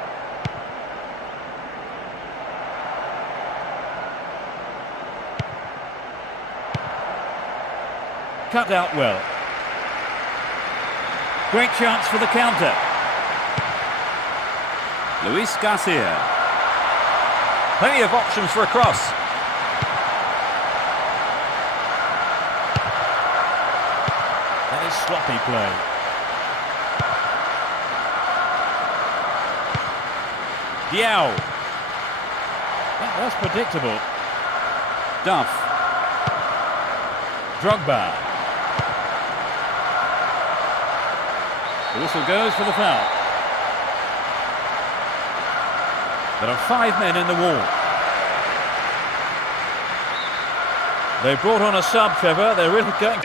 Cut out well. Great chance for the counter. Luis Garcia. Plenty of options for a cross. That is sloppy play. Diao. That was predictable. Duff. Drogba. The whistle goes for the foul. There are 5 men in the wall. They brought on a sub, Trevor. They're really going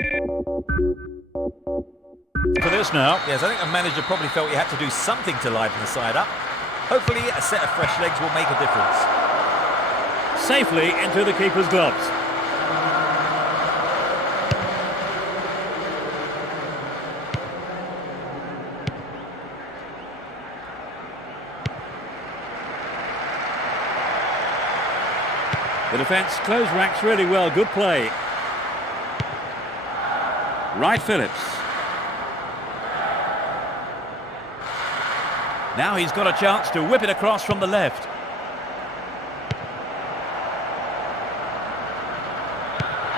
for this now. Yes, I think the manager probably felt he had to do something to liven the side up. Hopefully a set of fresh legs will make a difference. Safely into the keeper's gloves. The defence closed ranks really well. Good play. Wright Phillips. Now he's got a chance to whip it across from the left.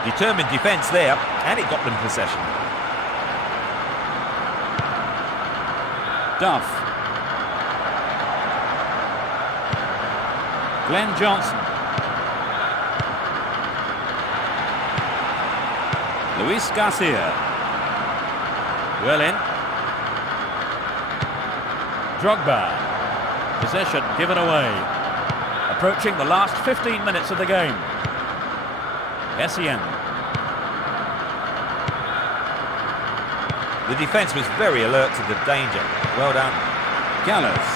Determined defence there, and it got them possession. Duff. Glenn Johnson. Luis Garcia. Well in. Drogba. Possession given away. Approaching the last 15 minutes of the game. Essien. The defence was very alert to the danger. Well done. Gallas.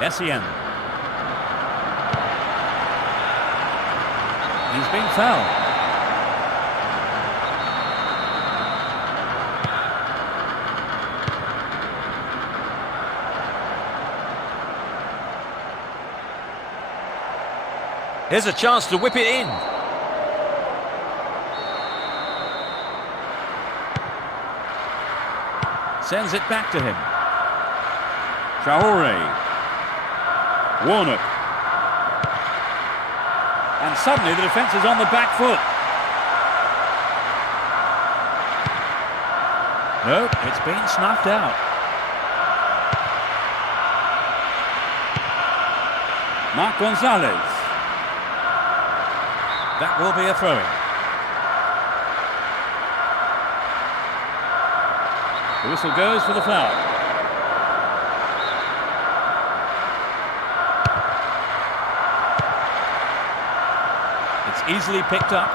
Essien. He's been fouled. Here's a chance to whip it in. Sends it back to him. Traore. Warnock. And suddenly the defence is on the back foot. No, it's been snuffed out. Marc Gonzalez. That will be a throw-in. The whistle goes for the foul. It's easily picked up.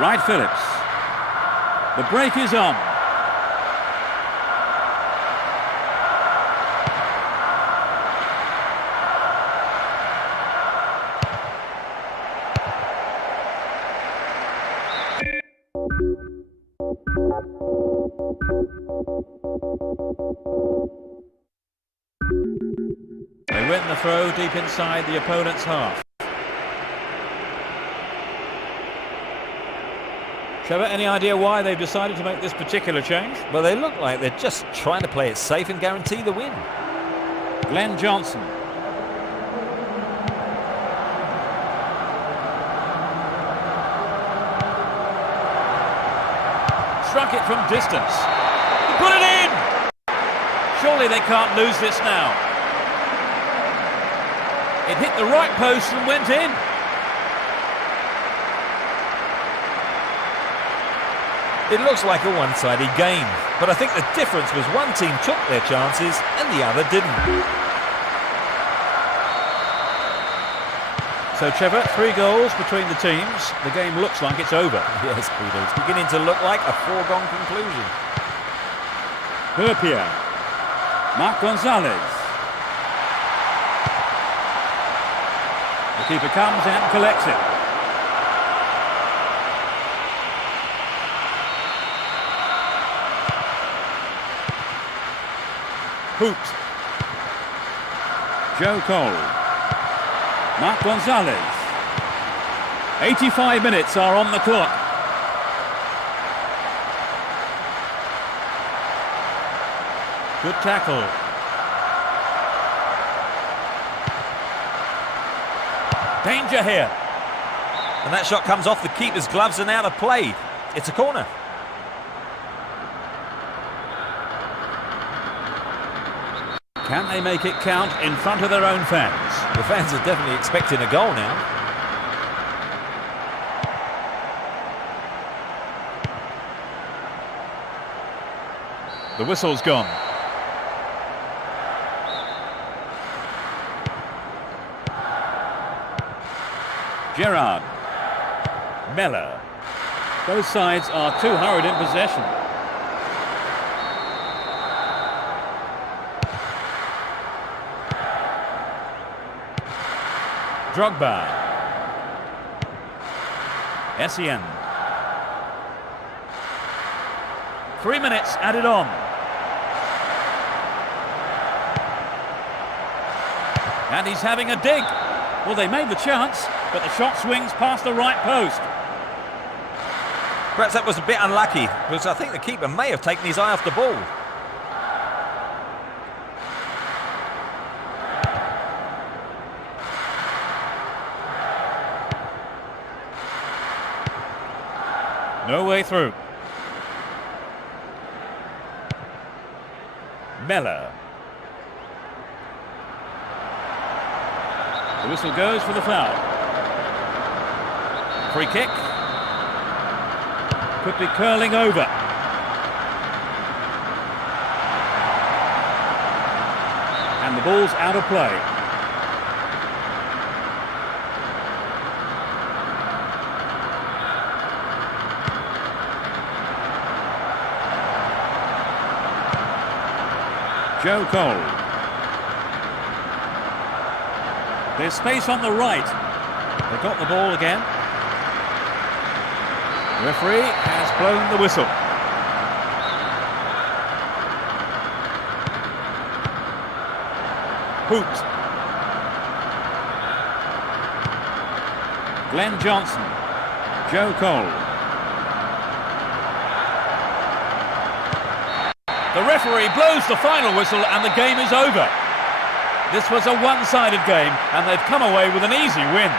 Wright Phillips. The break is on. They win the throw deep inside the opponent's half. Trevor, any idea why they've decided to make this particular change? Well, they look like they're just trying to play it safe and guarantee the win. Glenn Johnson. Struck it from distance. Put it in! Surely they can't lose this now. It hit the right post and went in. It looks like a one-sided game, but I think the difference was one team took their chances and the other didn't. So, Trevor, 3 goals between the teams. The game looks like it's over. Yes, Peter, it's beginning to look like a foregone conclusion. Türkiye. Mark Gonzalez. The keeper comes and collects it. Hoot. Joe Cole. Mark Gonzalez. 85 minutes are on the clock. Good tackle. Danger here. And that shot comes off the keeper's gloves and out of play. It's a corner. Can they make it count in front of their own fans? The fans are definitely expecting a goal now. The whistle's gone. Gerrard. Mellor. Both sides are too hurried in possession. Drogba. Essien. 3 minutes added on. And he's having a dig. Well, they made the chance, but the shot swings past the right post. Perhaps that was a bit unlucky, because I think the keeper may have taken his eye off the ball. No way through. Mellor. The whistle goes for the foul. Free kick. Could be curling over. And the ball's out of play. Joe Cole. There's space on the right. They got the ball again. The referee has blown the whistle. Hoot. Glenn Johnson. Joe Cole. The referee blows the final whistle and the game is over. This was a one-sided game and they've come away with an easy win.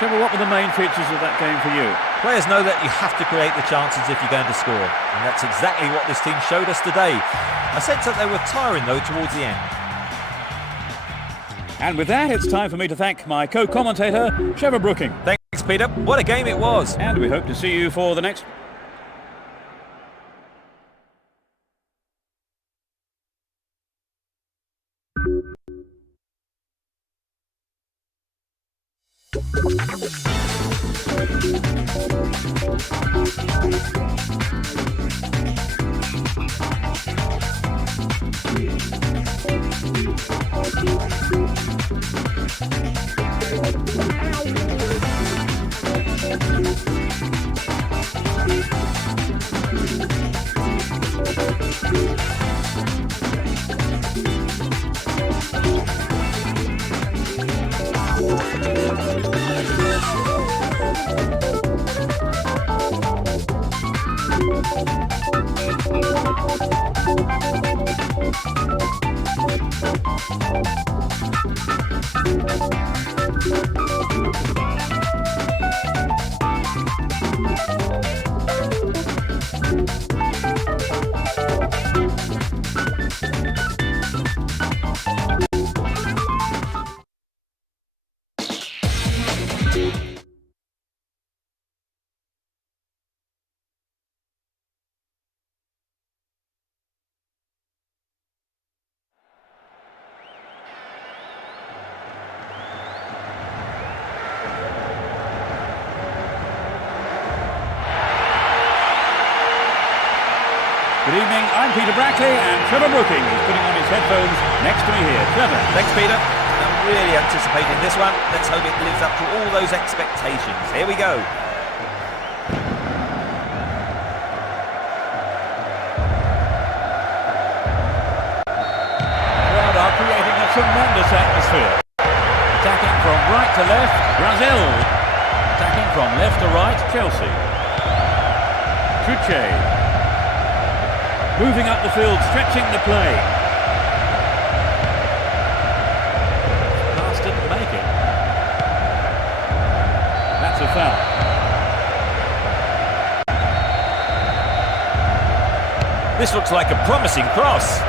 Trevor, what were the main features of that game for you? Players know that you have to create the chances if you're going to score. And that's exactly what this team showed us today. I sense that they were tiring though towards the end. And with that, it's time for me to thank my co-commentator, Trevor Brooking. Thanks, Peter. What a game it was. And we hope to see you for the next I'm Peter Brackley, and Trevor Brooking is putting on his headphones next to me here. Trevor. Thanks, Peter. I'm really anticipating this one. Let's hope it lives up to all those expectations. Here we go. Crowd are creating a tremendous atmosphere. Attacking from right to left, Brazil. Attacking from left to right, Chelsea. Türkiye. Moving up the field, stretching the play. Pass didn't make it. That's a foul. This looks like a promising cross.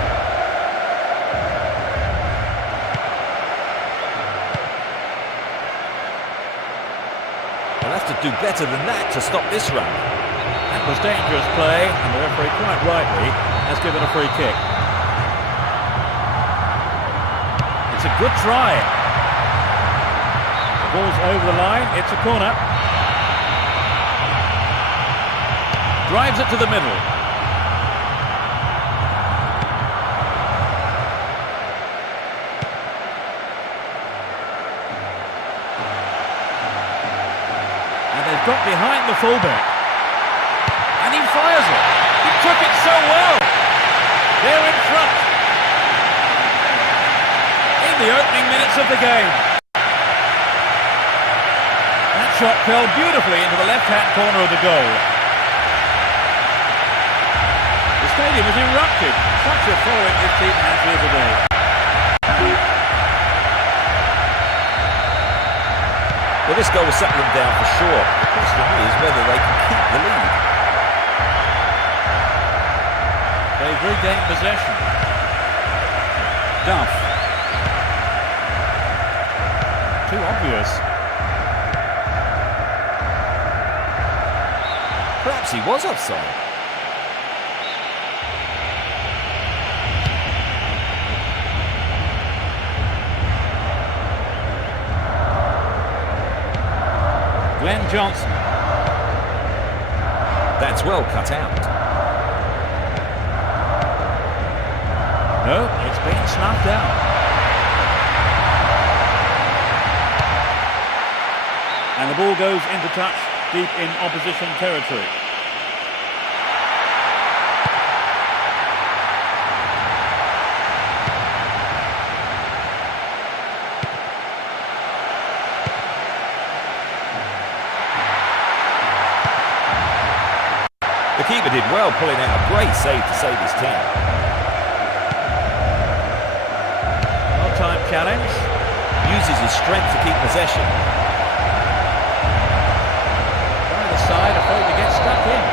They'll have to do better than that to stop this run. That was dangerous play, and the referee quite rightly has given a free kick. It's a good try. The ball's over the line, it's a corner. Drives it to the middle. And they've got behind the fullback. And he fires it. He took it so well. They're in front. In the opening minutes of the game. That shot fell beautifully into the left-hand corner of the goal. The stadium is erupted. Such a following this team has here today. Well, this goal will settle them down for sure. The question is whether they can keep the lead. They've regained possession. Duff. Too obvious. Perhaps he was offside. Glenn Johnson. That's well cut out. No, it's been snuffed out. And the ball goes into touch deep in opposition territory. The keeper did well pulling out a great save to save his team. Time challenge. Uses his strength to keep possession. Either side afraid to get stuck in.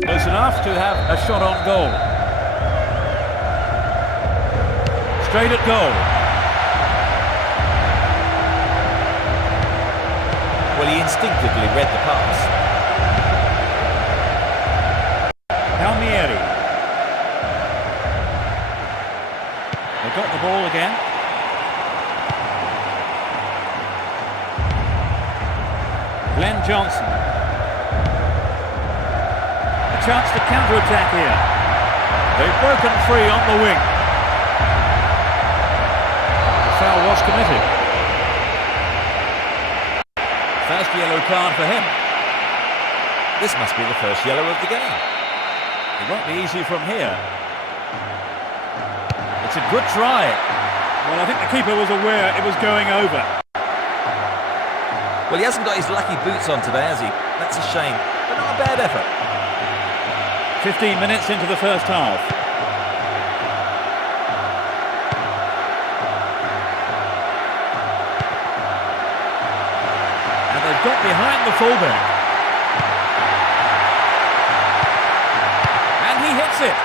Close enough to have a shot on goal. Straight at goal. Well, he instinctively read the pass. Palmieri. They've got the ball again. Glenn Johnson. A chance to counter-attack here. They've broken free on the wing. The foul was committed. First yellow card for him. This must be the first yellow of the game. It won't be easy from here. It's a good try. Well, I think the keeper was aware it was going over. Well, he hasn't got his lucky boots on today, has he? That's a shame, but not a bad effort. 15 minutes into the first half. Got behind the fullback. And he hits it.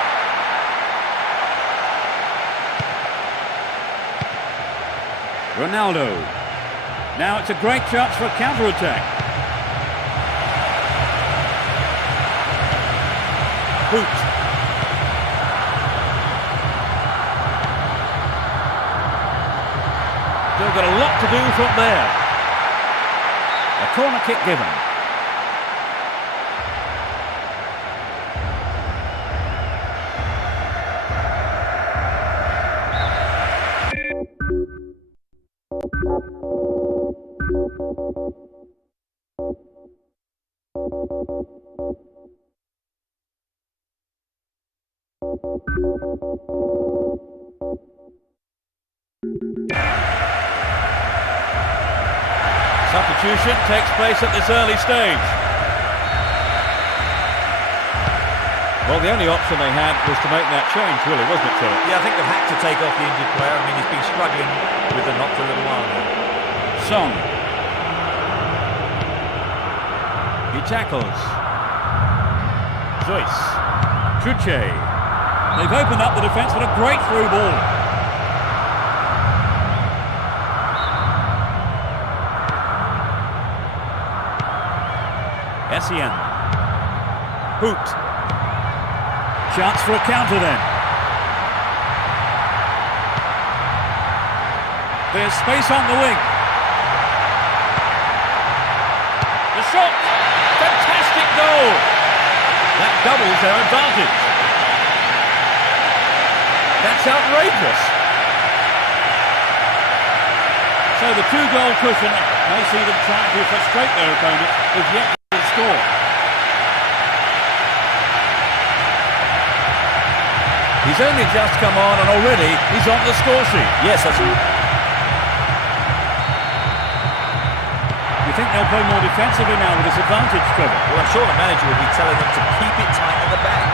Ronaldo. Now it's a great chance for a counter-attack. Boot. Still got a lot to do from there. A corner kick given. Substitution takes place at this early stage. Well, the only option they had was to make that change, really, wasn't it, Philip? Yeah, I think they've had to take off the injured player. I mean, he's been struggling with the knock for a little while now. Song. He tackles. Joyce. Türkiye. They've opened up the defence with a great through ball. Essien. Hoot. Chance for a counter then. There's space on the wing. The shot. Fantastic goal. That doubles their advantage. That's outrageous. So the two-goal cushion may see them trying to frustrate their opponent with yet to score. He's only just come on and already he's on the score sheet. Yes, that's right. You think they'll play more defensively now with this advantage, Trevor? Well, I'm sure the manager will be telling them to keep it tight at the back.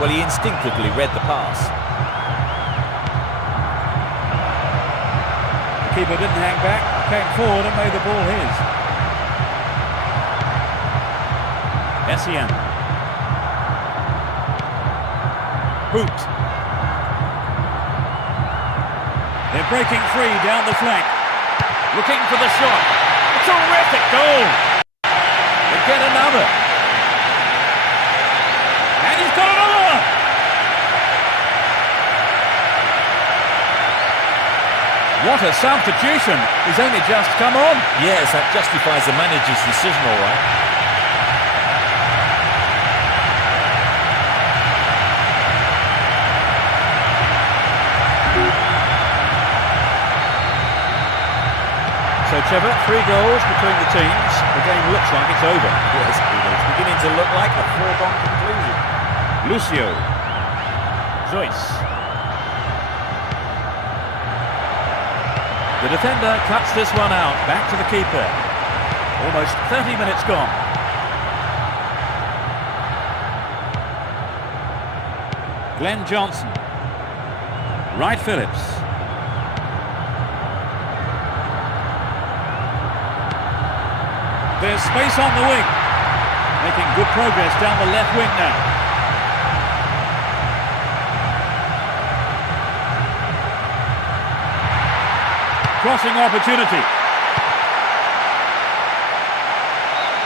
Well, he instinctively read the pass. The keeper didn't hang back, came forward and made the ball his. Essien. Hoot. They're breaking free down the flank. Looking for the shot. A terrific goal. They get another. And he's got another one. What a substitution. He's only just come on. Yes, that justifies the manager's decision, all right. So, Trevor, 3 goals between the teams. The game looks like it's over. Yes, it's beginning to look like a foregone conclusion. Lucio. Joyce. The defender cuts this one out. Back to the keeper. Almost 30 minutes gone. Glenn Johnson. Wright Phillips. There's space on the wing. Making good progress down the left wing now. Crossing opportunity.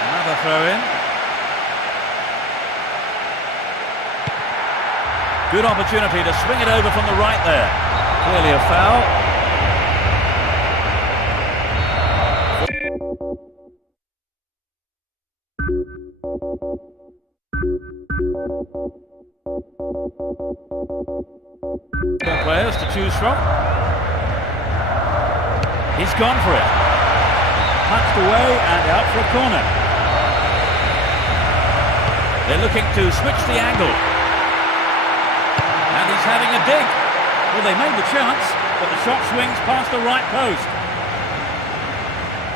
Another throw in. Good opportunity to swing it over from the right there. Clearly a foul. Players to choose from. He's gone for it. Punched away and out for a corner. They're looking to switch the angle. And he's having a dig. Well, they made the chance, but the shot swings past the right post.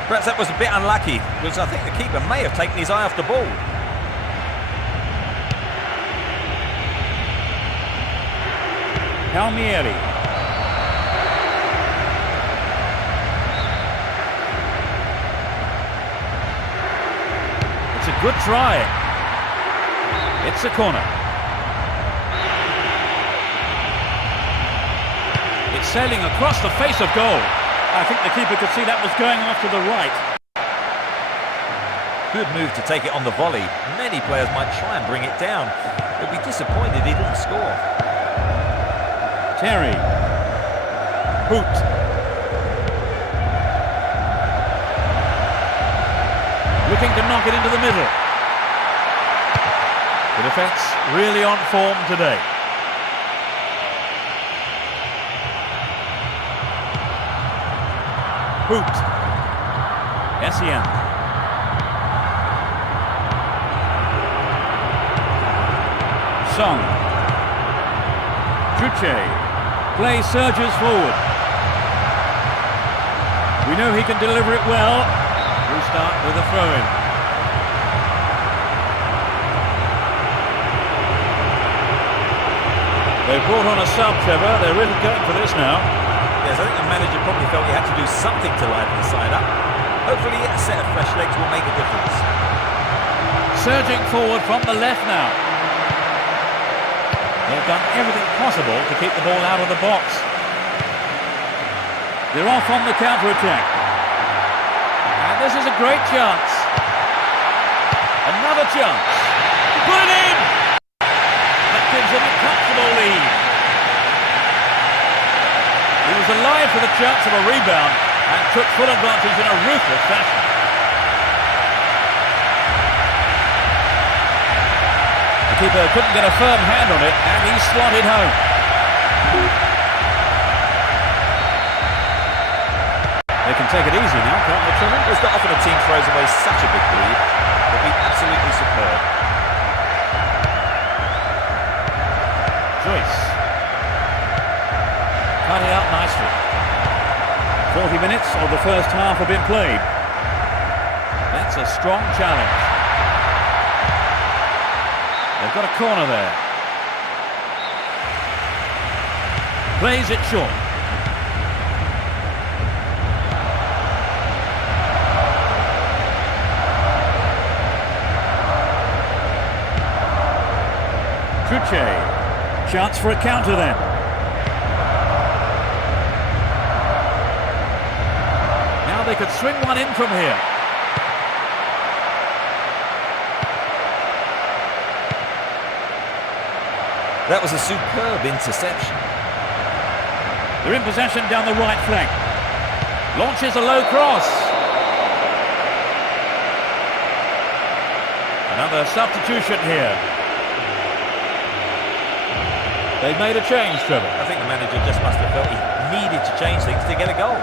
Perhaps that was a bit unlucky, because I think the keeper may have taken his eye off the ball. Palmieri. It's a good try. It's a corner. It's sailing across the face of goal. I think the keeper could see that was going off to the right. Good move to take it on the volley. Many players might try and bring it down. They'll be disappointed he didn't score. Terry. Hoot. Looking to knock it into the middle. The defence really on form today. Hoot. SEM. Song. Türkiye. Play surges forward. We know he can deliver it well. We'll start with a throw-in. They've brought on a sub, Trevor. They're really going for this now. Yes, I think the manager probably felt he had to do something to liven the side up. Hopefully a set of fresh legs will make a difference. Surging forward from the left now. They've done everything possible to keep the ball out of the box. They're off on the counter-attack. And this is a great chance. Another chance. Put it in! That gives them a comfortable lead. He was alive for the chance of a rebound and took full advantage in a ruthless fashion. The keeper couldn't get a firm hand on it and he slotted home. They can take it easy now, can't they, Trevor? It's not often a team throws away such a big lead. They'll be absolutely superb. Joyce. Cut it out nicely. 40 minutes of the first half have been played. That's a strong challenge. They've got a corner there. Plays it short. Türkiye. Chance for a counter then. Now they could swing one in from here. That was a superb interception. They're in possession down the right flank. Launches a low cross. Another substitution here. They've made a change, Trevor. I think the manager just must have felt he needed to change things to get a goal.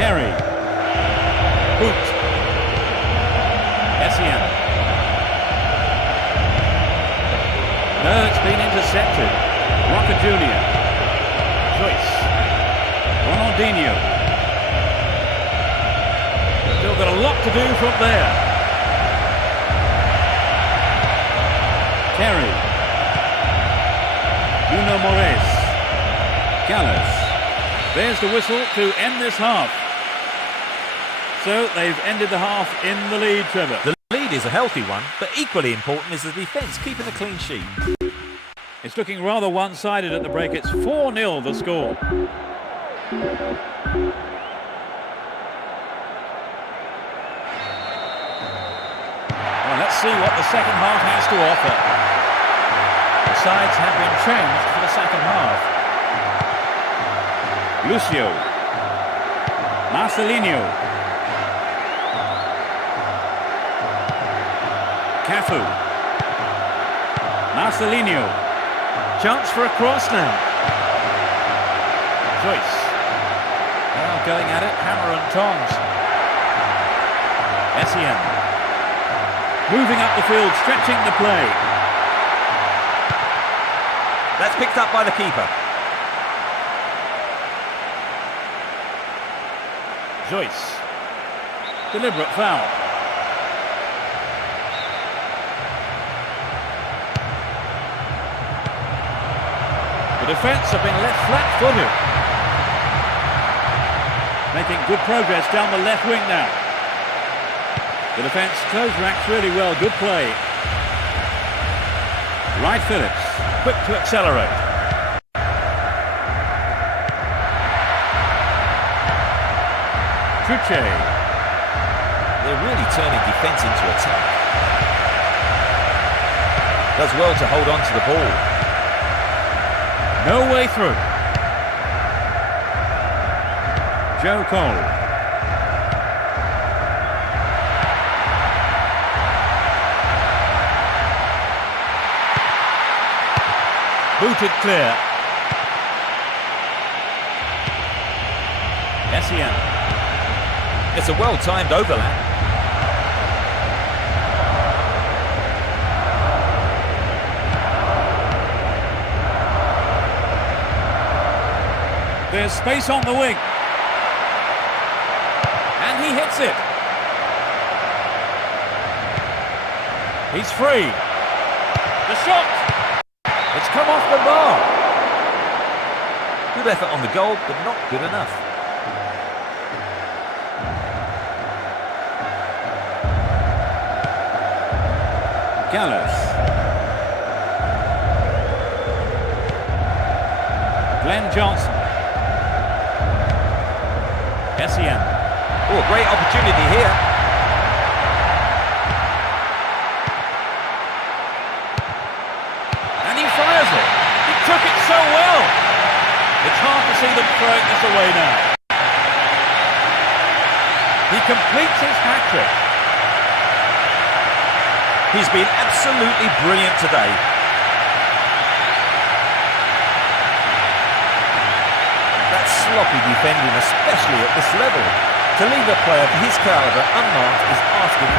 Terry. Hoot. SEM. No, it's been intercepted. Rocker Jr. Joyce. Ronaldinho. Still got a lot to do from there. Terry. Nuno Moraes. Gallas. There's the whistle to end this half. So they've ended the half in the lead, Trevor. The lead is a healthy one, but equally important is the defence keeping a clean sheet. It's looking rather one-sided at the break. It's 4-0 the score. Well, let's see what the second half has to offer. The sides have been changed for the second half. Lucio. Marcelinho. Cafu. Marcelinho. Chance for a cross now. Joyce. Now going at it, hammer and tongs. SEM. Moving up the field, stretching the play. That's picked up by the keeper. Joyce. Deliberate foul. The defence have been left flat-footed. Making good progress down the left wing now. The defence closed ranks really well. Good play. Wright Phillips, quick to accelerate. Türkiye. They're really turning defence into attack. Does well to hold on to the ball. No way through. Joe Cole. Booted clear. Essien. It's a well-timed overlap. There's space on the wing. And he hits it. He's free. The shot. It's come off the bar. Good effort on the goal, but not good enough. Gallows. Glenn Johnson. Essien. Oh, a great opportunity here. And he fires it. He took it so well. It's hard to see them throwing this away now. He completes his hat-trick. He's been absolutely brilliant today. That's sloppy defending, especially at this level. To leave a player of his calibre unmarked is asking.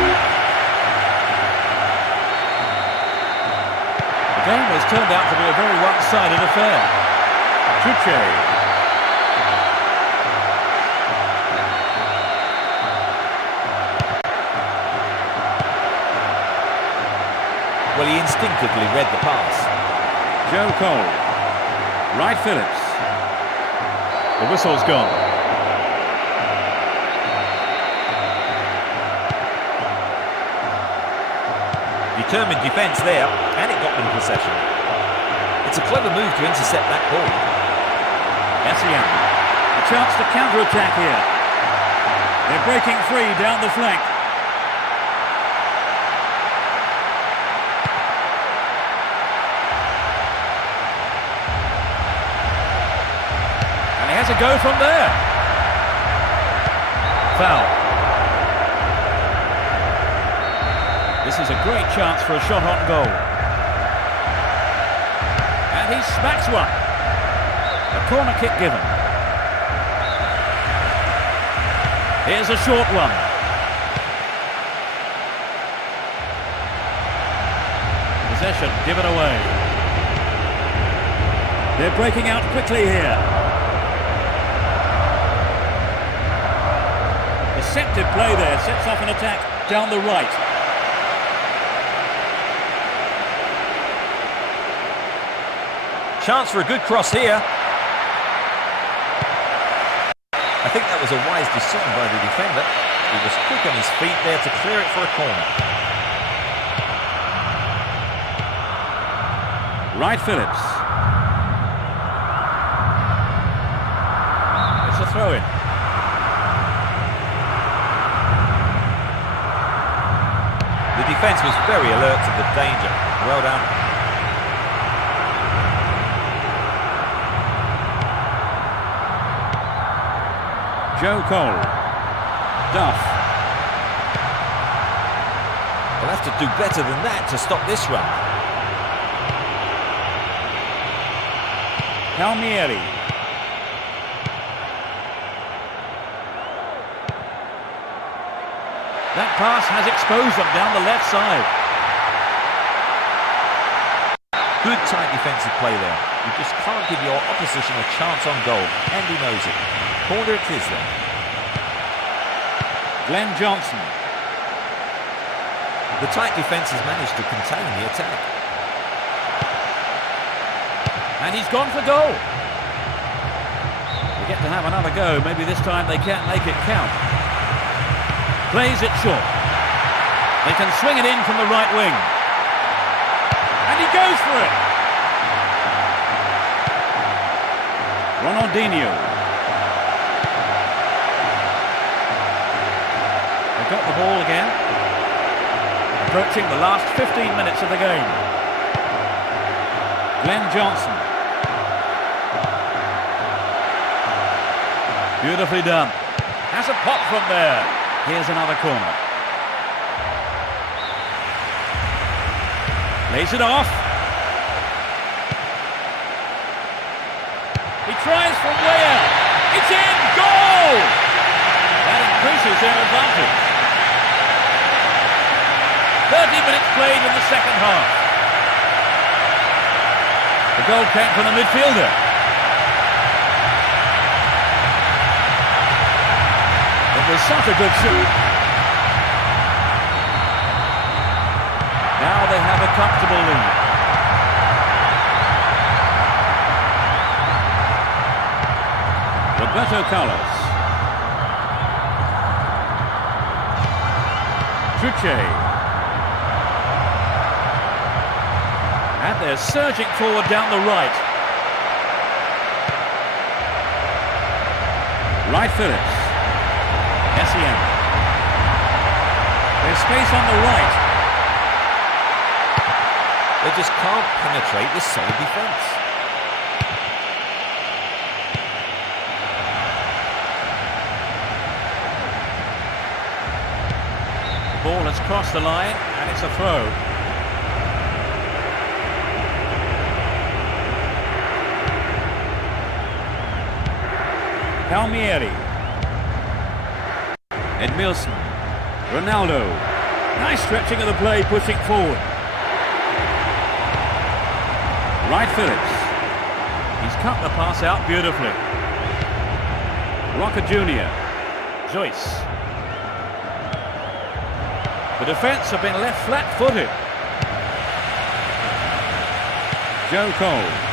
The game has turned out to be a very one-sided affair. Türkiye. Well, he instinctively read the pass. Joe Cole. Wright Phillips. The whistle's gone. Determined defence there, and it got them possession. It's a clever move to intercept that ball. Essien. A chance to counter-attack here. They're breaking free down the flank. And he has a go from there. Foul. This is a great chance for a shot on goal. And he smacks one. A corner kick given. Here's a short one. Possession given away. They're breaking out quickly here. Deceptive play there, sets off an attack down the right. Chance for a good cross here. I think that was a wise decision by the defender. He was quick on his feet there to clear it for a corner. Wright Phillips. It's a throw-in. The defence was very alert to the danger. Well done. Joe Cole. Duff. They'll have to do better than that to stop this run. Palmieri. That pass has exposed them down the left side. Good tight defensive play there. You just can't give your opposition a chance on goal, and he knows it. Corner it is then. Glenn Johnson. The tight defence has managed to contain the attack. And he's gone for goal. They get to have another go. Maybe this time they can't make it count. Plays it short. They can swing it in from the right wing. And he goes for it. Ronaldinho. They've got the ball again. Approaching the last 15 minutes of the game. Glenn Johnson. Beautifully done. Has a pop from there. Here's another corner. Lays it off. He tries from way out. It's in! Goal! That increases their advantage. 30 minutes played in the second half. The goal came from the midfielder. It was such a good shoot. Now they have a comfortable lead. Roberto Carlos. Türkiye. And they're surging forward down the right. Right Phillips. SEM. There's space on the right. They just can't penetrate this solid defence. The ball has crossed the line and it's a throw. Palmieri. Edmilson. Ronaldo. Nice stretching of the play, pushing forward. Right Phillips. He's cut the pass out beautifully. Rocker Jr. Joyce. The defence have been left flat-footed. Joe Cole.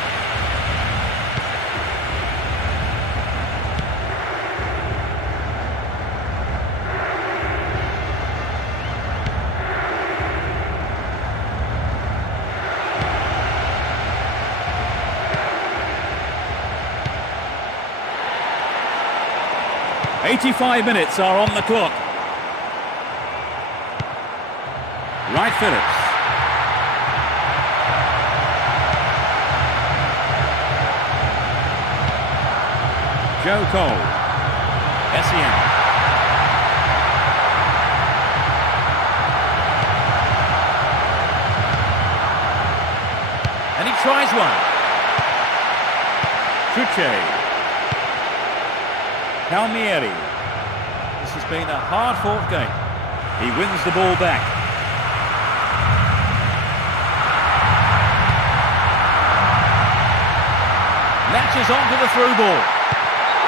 85 minutes are on the clock. Right Phillips. Joe Cole. SEM. And he tries one. Türkiye. Palmieri. This has been a hard-fought game. He wins the ball back. Latches onto the through ball.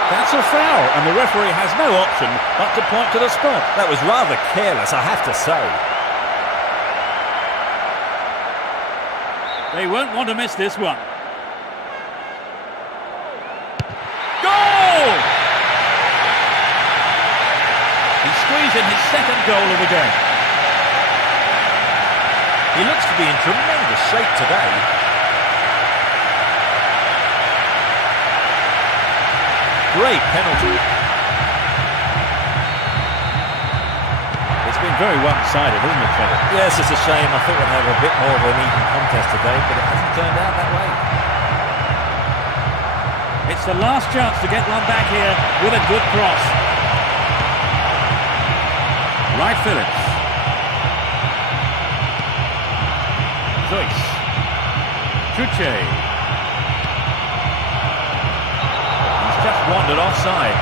That's a foul, and the referee has no option but to point to the spot. That was rather careless, I have to say. They won't want to miss this one. Goal! He squeezed in his second goal of the game. He looks to be in tremendous shape today. Great penalty. It's been very one-sided, hasn't it, Trevor? Yes, it's a shame. I thought we'd have a bit more of an even contest today, but it hasn't turned out that way. It's the last chance to get one back here with a good cross. Right Phillips. Joyce. Türkiye. Just wandered offside.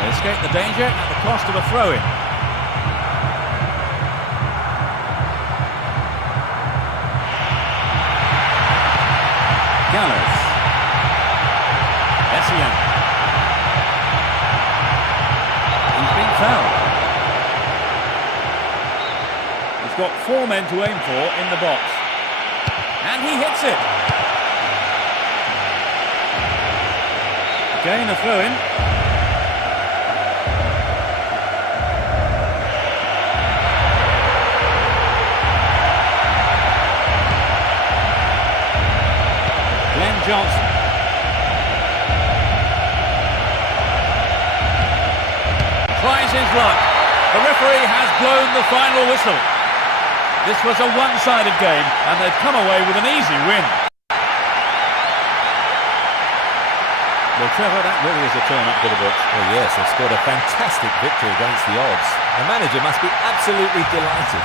They escape the danger at the cost of a throw-in. Gallows. SEM. He's been fouled. He's got 4 men to aim for in the box. And he hits it. Again a throw-in. Glenn Johnson. Tries his luck. The referee has blown the final whistle. This was a one-sided game, and they've come away with an easy win. Well, Trevor, that really is a turn up for the books. Well, yes, they've scored a fantastic victory against the odds. The manager must be absolutely delighted.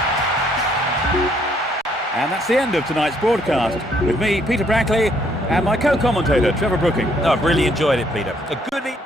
And that's the end of tonight's broadcast. With me, Peter Brackley, and my co-commentator, Trevor Brooking. No, I've really enjoyed it, Peter. A good evening.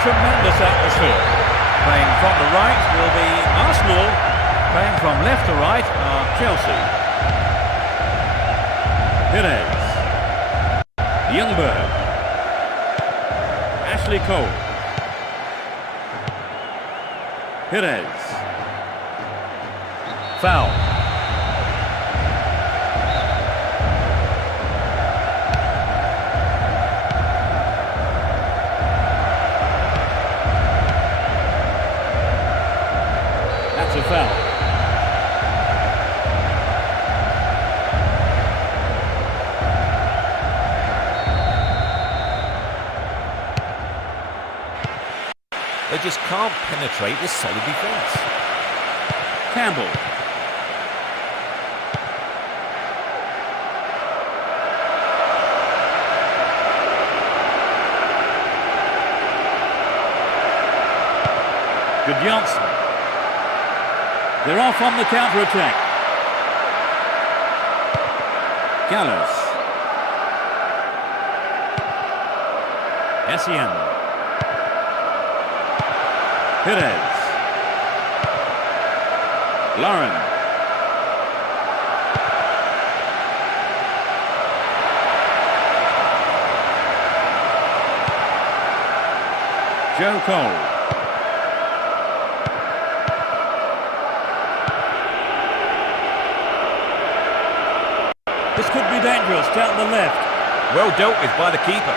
Tremendous atmosphere. Playing from the right will be Arsenal. Playing from left to right are Chelsea. Pires. Youngberg. Ashley Cole. Pires. Foul. A foul. They just can't penetrate this solid defence. Campbell. Johnson. They're off on the counter-attack. Gallows. Essien. Pires. Lauren. Joe Cole. This could be dangerous down the left. Well dealt with by the keeper.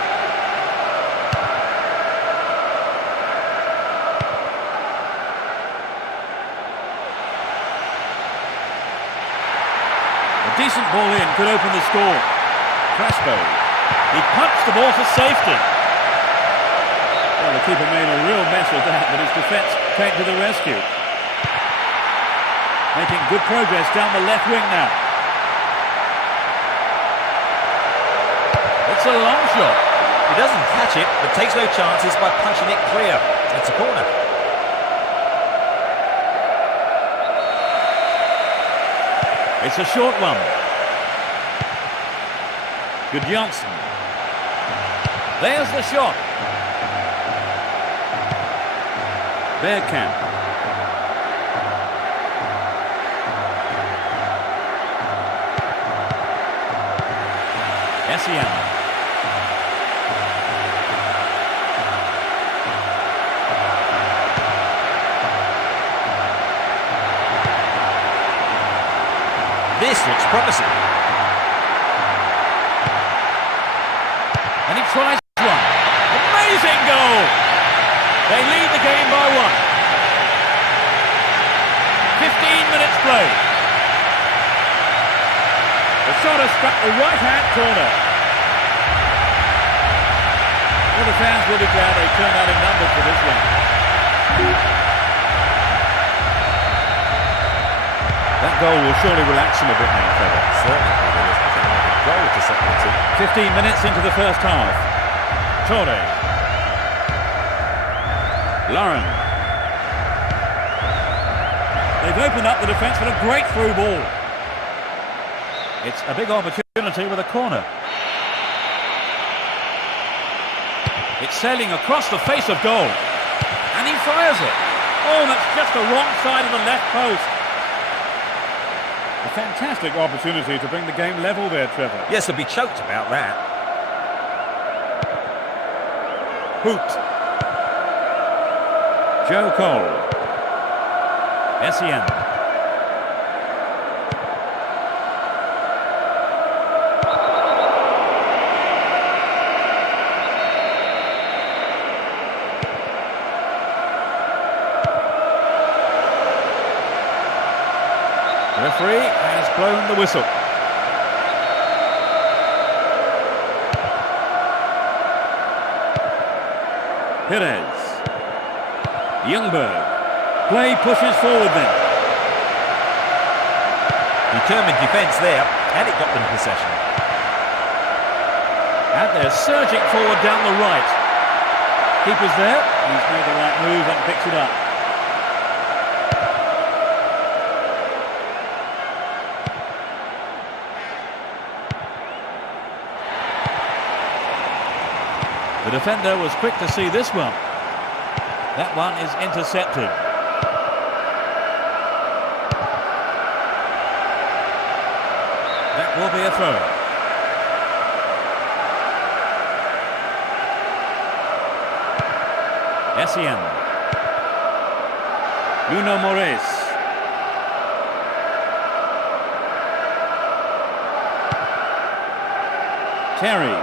A decent ball in could open the score. Crespo. He punched the ball for safety. Well, the keeper made a real mess of that, but his defence came to the rescue. Making good progress down the left wing now. It's a long shot. He doesn't catch it, but takes no chances by punching it clear. It's a corner. It's a short one. Good Johnson. There's the shot. Bergkamp. Essien. This looks promising. And he tries one. Amazing goal! They lead the game by 1. 15 minutes played. The shot has struck the right-hand corner. Well, the fans will be glad they turned out in numbers for this one. That goal will surely relax them a bit now, Trevor. Certainly, there's nothing like a goal to set the team. 15 minutes into the first half. Torre. Lauren. They've opened up the defence with a great through ball. It's a big opportunity with a corner. It's sailing across the face of goal. And he fires it. Oh, that's just the wrong side of the left post. A fantastic opportunity to bring the game level there, Trevor. Yes, they'll be choked about that. Hoot. Joe Cole. Essien. The referee has blown the whistle. Perez. Youngberg. Play pushes forward then. Determined defence there, and it got them possession. And they're surging forward down the right. Keeper's there. He's made the right move and picks it up. The defender was quick to see this one. That one is intercepted. That will be a throw. Essien. Nuno Moraes. Terry.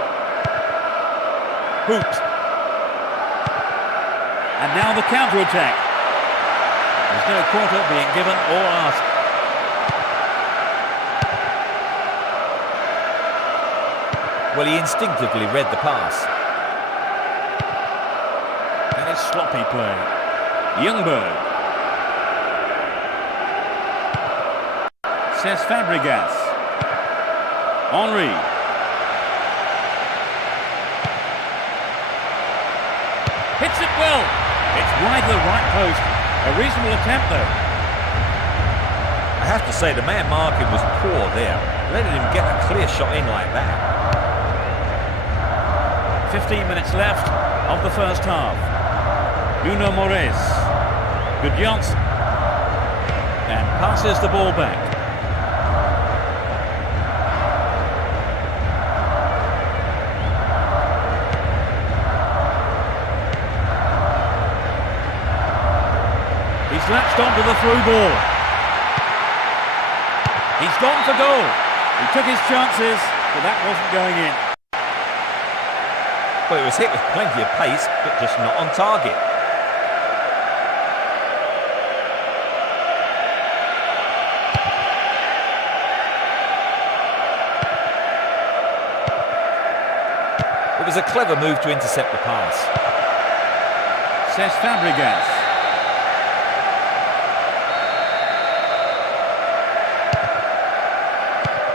Hoot. And now the counter-attack. There's no quarter being given or asked. Well, he instinctively read the pass. That is sloppy play. Youngberg. Cesc Fabregas. Henry. Hits it well. It's wide of the right post. A reasonable attempt though. I have to say, the man marking was poor there. Letting him get a clear shot in like that. 15 minutes left of the first half. Nuno Moraes. Good Johnson. And passes the ball back. He's latched onto the through ball. He's gone for goal. He took his chances, but that wasn't going in. Well, it was hit with plenty of pace, but just not on target. It was a clever move to intercept the pass. Cesc Fabregas.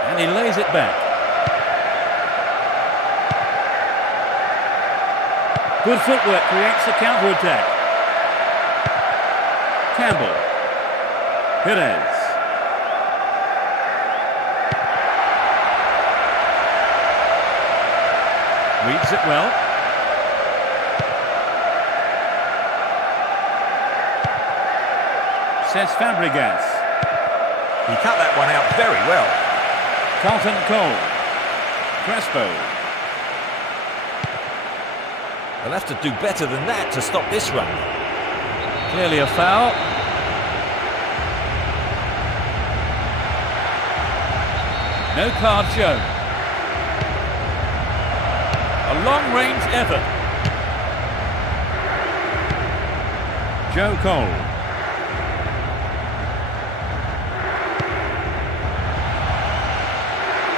And he lays it back. Good footwork creates the counter-attack. Campbell. Perez. Reads it well. Says Fabregas. He cut that one out very well. Carlton Cole. Crespo. They'll have to do better than that to stop this run. Clearly a foul. No card shown. A long-range effort. Joe Cole.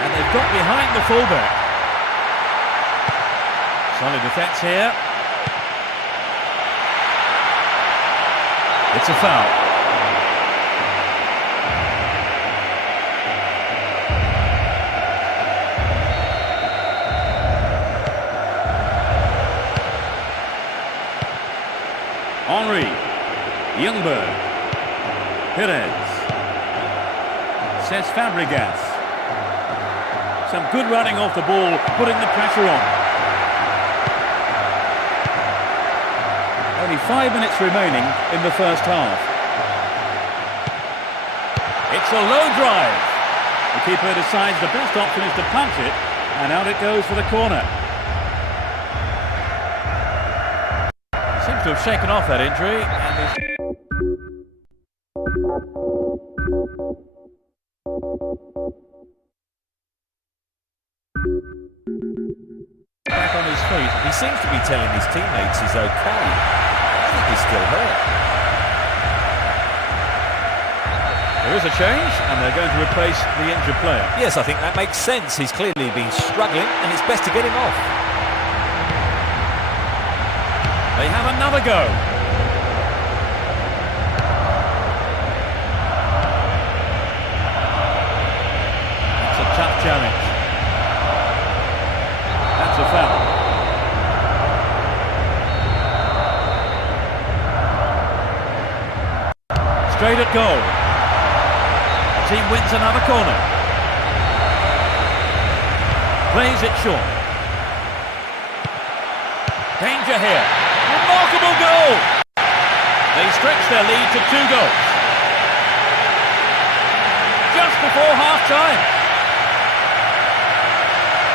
And they've got behind the fullback. Solid defence here. It's a foul. Henry, Youngberg, Perez, says Fabregas. Some good running off the ball, putting the pressure on. Only 5 minutes remaining in the first half. It's a low drive. The keeper decides the best option is to punt it, and out it goes for the corner. Seems to have shaken off that injury, and is back on his feet. He seems to be telling his teammates he's okay. I think he's still hurt. There is a change, and they're going to replace the injured player. Yes, I think that makes sense. He's clearly been struggling, and it's best to get him off. They have another go. That's a tough challenge. That's a foul. Straight at goal. The team wins another corner. Plays it short. Danger here. Remarkable goal! They stretch their lead to 2 goals. Just before half-time.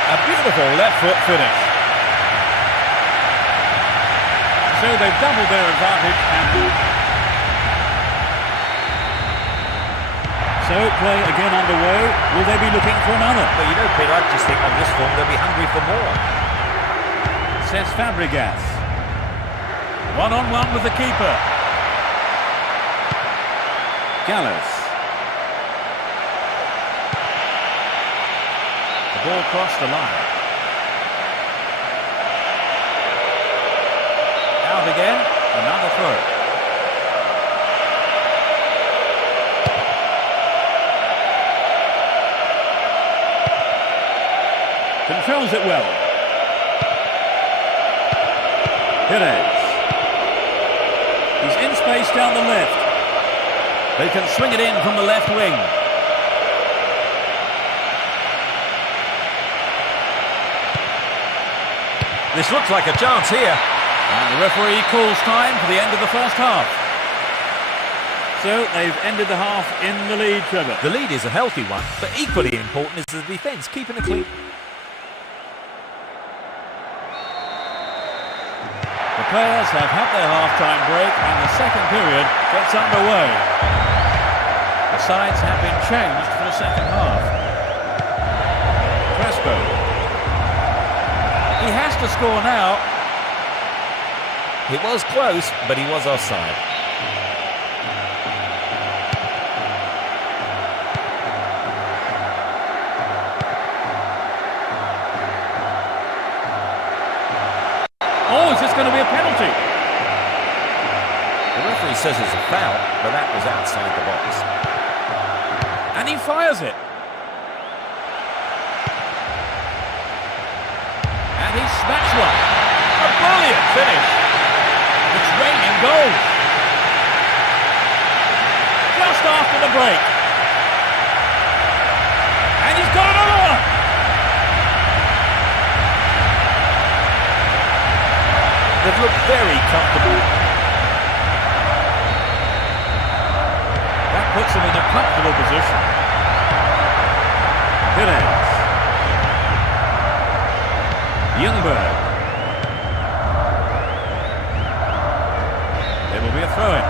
A beautiful left foot finish. So they've doubled their advantage and... So play again underway. Will they be looking for another? Well, you know, Peter, I just think on this form they'll be hungry for more. Says Fabregas. One-on-one with the keeper. Gallas. The ball crossed the line. Out again, another throw. Controls it well. Perez. He's in space down the left. They can swing it in from the left wing. This looks like a chance here. And the referee calls time for the end of the first half. So they've ended the half in the lead, Trevor. The lead is a healthy one, but equally important is the defence, keeping it clean. The players have had their half-time break and the second period gets underway. The sides have been changed for the second half. Crespo. He has to score now. It was close, but he was offside. Oh, is this going to be a penalty? The referee says it's a foul, but that was outside the box. And he fires it. And he smacks one. A brilliant finish. It's raining goals. Just after the break. And he's got another one. They've looked very comfortable. That puts them in a comfortable position. Pires. Youngberg. There will be a throw-in.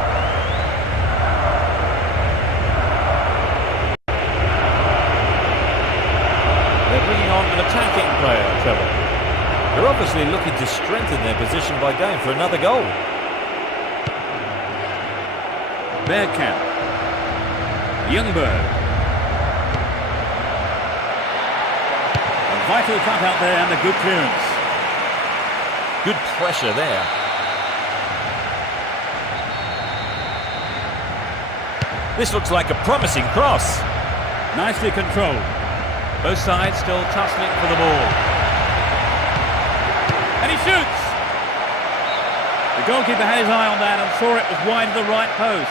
They're bringing on an attacking player, Trevor. They're obviously looking to strengthen their position by going for another goal. Bergkamp. Youngberg. A vital cut out there and a good clearance. Good pressure there. This looks like a promising cross. Nicely controlled. Both sides still tussling for the ball. And he shoots! The goalkeeper had his eye on that and saw it was wide of the right post.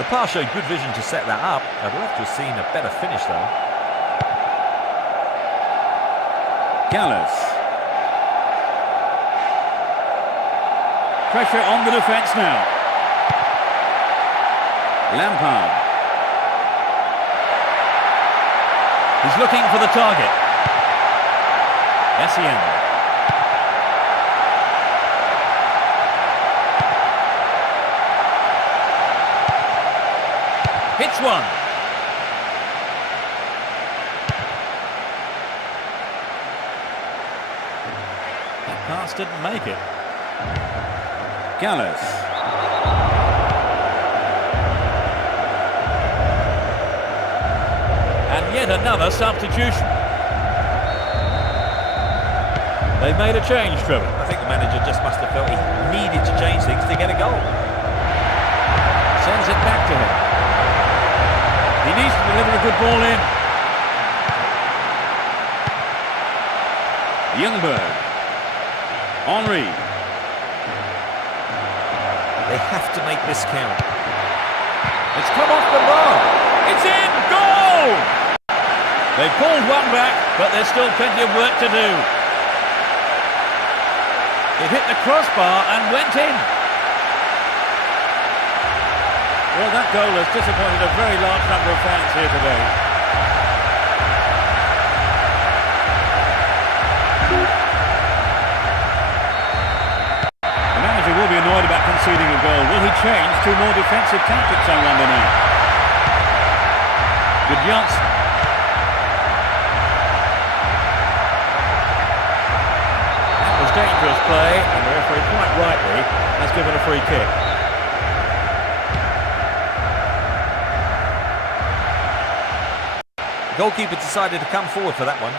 The pass showed good vision to set that up. I'd love to have seen a better finish though. Gallus. Pressure on the defence now. Lampard. He's looking for the target. Essien. Hits one. That pass didn't make it. Gallus. And yet another substitution. They've made a change, Trevor. I think the manager just must have felt he needed to change things to get a goal. Sends it back to him. He needs to deliver a good ball in. Youngberg. Henry. They have to make this count. It's come off the bar. It's in. Goal! They pulled one back, but there's still plenty of work to do. It hit the crossbar and went in. Well, that goal has disappointed a very large number of fans here today. The manager will be annoyed about conceding a goal. Will he change to more defensive tactics, I wonder now? Good Johnson. That was dangerous play, and the referee quite rightly has given a free kick. The goalkeeper decided to come forward for that one.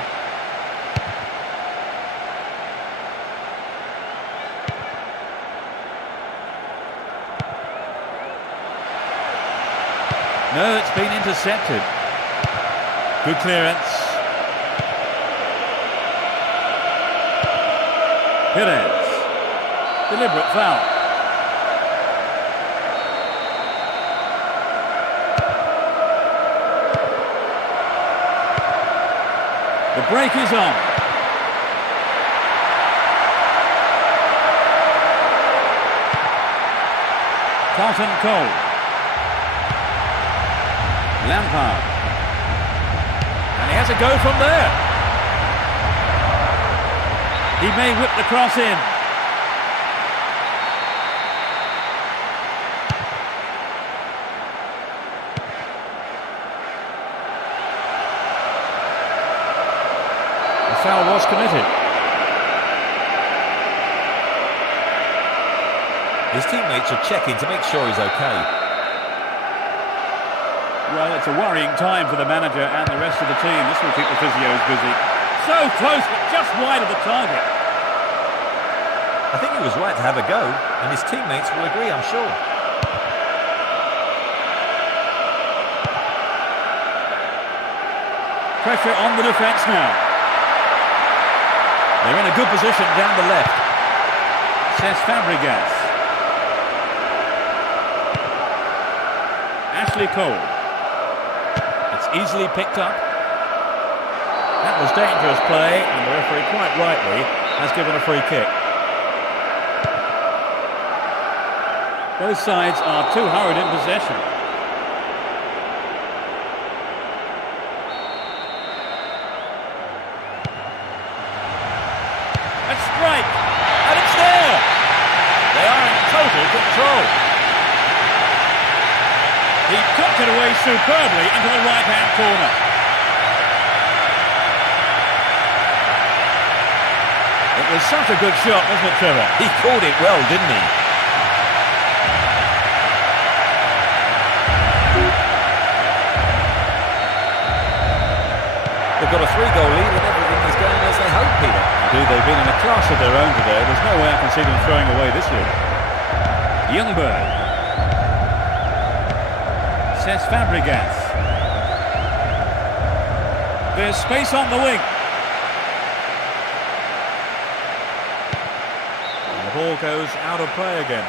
No, it's been intercepted. Good clearance. Pires. Deliberate foul. The break is on. Carlton Cole. Lampard. And he has a go from there. He may whip the cross in. The foul was committed. His teammates are checking to make sure he's okay. Well, it's a worrying time for the manager and the rest of the team. This will keep the physios busy. So close, but just wide of the target. I think he was right to have a go, and his teammates will agree, I'm sure. Pressure on the defence now. They're in a good position down the left. Says Fabregas. Ashley Cole. It's easily picked up. That was dangerous play, and the referee quite rightly has given a free kick. Both sides are too hurried in possession. A strike, and it's there! They are in total control. He tucked it away superbly into the right-hand corner. It was such a good shot, wasn't it, Trevor? He called it well, didn't he? They've got a 3-goal lead and everything is going as they hope, Peter. Indeed, they've been in a class of their own today. There's no way I can see them throwing away this lead. Youngberg. Says Fabregas. There's space on the wing. And the ball goes out of play again.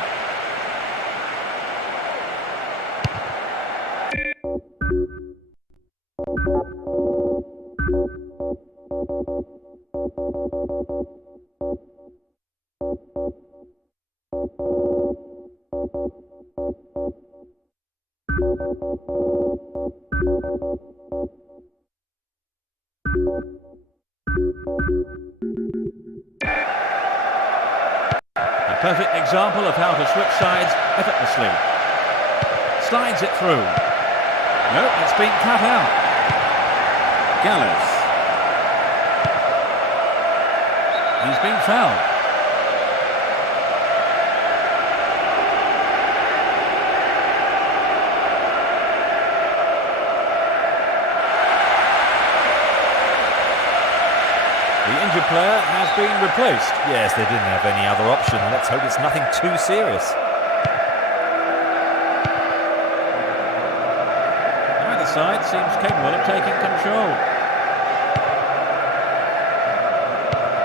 A perfect example of how to switch sides effortlessly. Slides it through. No, it's been cut out. Gallus. He's been fouled. The injured player has been replaced. Yes, they didn't have any other option. Let's hope it's nothing too serious. Neither side seems capable of taking control.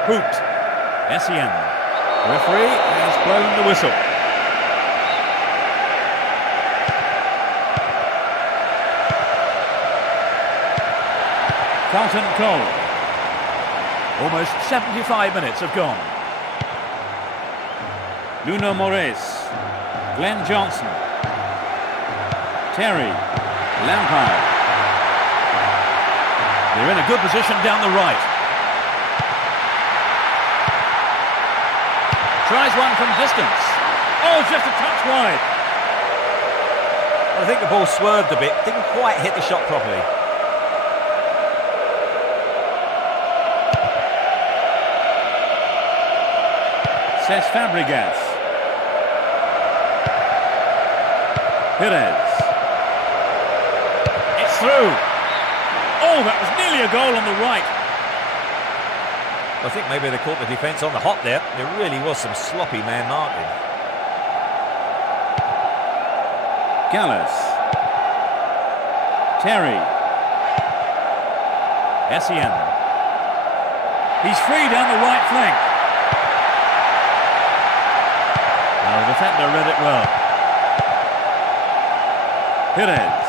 Hoot. Essien. The referee has blown the whistle. Carlton Cole. Almost 75 minutes have gone. Nuno Moraes. Glenn Johnson. Terry. Lampard. They're in a good position down the right. Tries one from distance. Oh, just a touch wide. I think the ball swerved a bit. Didn't quite hit the shot properly. Says Fabregas. Perez. It's through. Oh, that was nearly a goal on the right. I think maybe they caught the defence on the hop there. There really was some sloppy man marking. Gallus. Terry. Essien. He's free down the right flank. The defender read it well. Perez.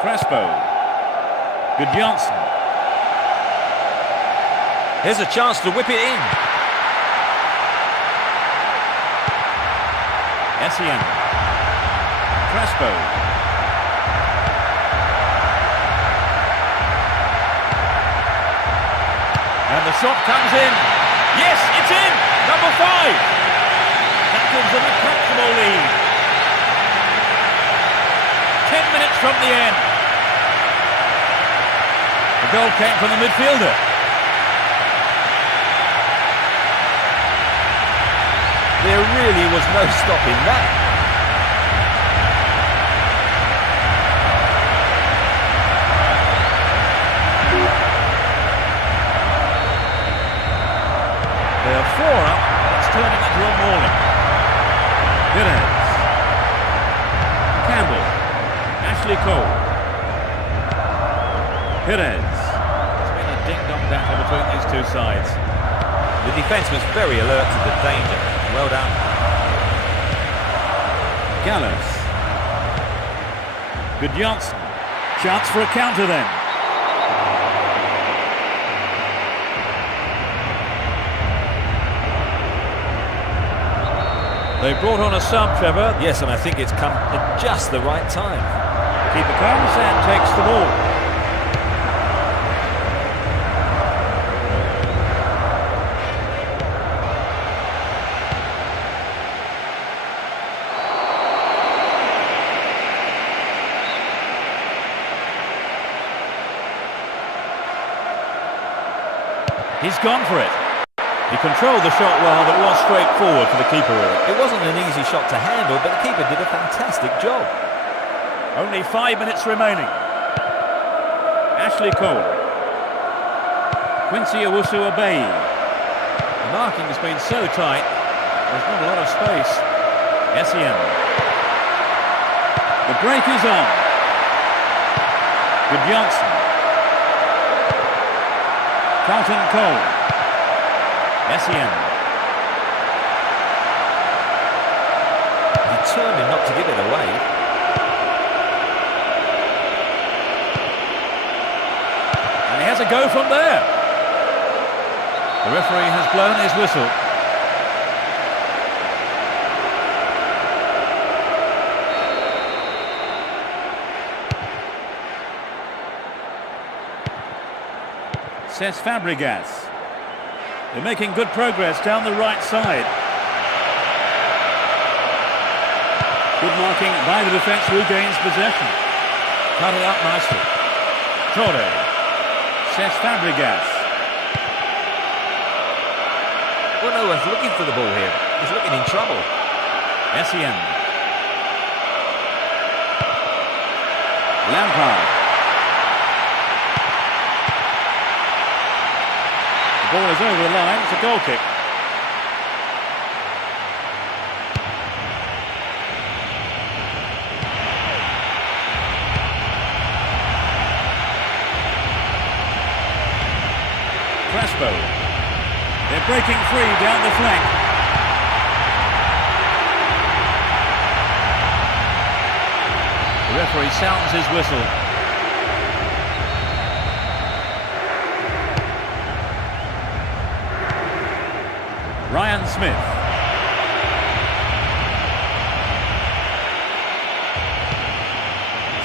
Crespo. Gudjonsson. Here's a chance to whip it in. Essien. Crespo. And the shot comes in. Yes, it's in! Number 5! That gives them a comfortable lead. 10 minutes from the end. The goal came from the midfielder. There really was no stopping that. They are 4 up. It's turning into a mauling. Perez. Campbell. Ashley Cole. Perez. battle between these two sides. The defence was very alert to the danger. Well done. Gallows. Good Janssen. Chance for a counter then. They brought on a sub, Trevor. Yes, and I think it's come at just the right time. Keeper comes and takes the ball. He's gone for it. He controlled the shot well, but was straightforward for the keeper. It wasn't an easy shot to handle, but the keeper did a fantastic job. Only 5 minutes remaining. Ashley Cole. Quincy Owusu-Abeyi. The marking has been so tight, there's not a lot of space. Essien. The break is on. Good Janssen. Carlton Cole. Essien. Determined not to give it away. And he has a go from there. The referee has blown his whistle. Cesc Fabregas. They're making good progress down the right side. Good marking by the defence, regains possession. Cut it up nicely. Torre. Cesc Fabregas. Well, no one's looking for the ball here. He's looking in trouble. Essien. Lampard. The ball is over the line. It's a goal kick. Crespo. They're breaking free down the flank. The referee sounds his whistle. Ryan Smith.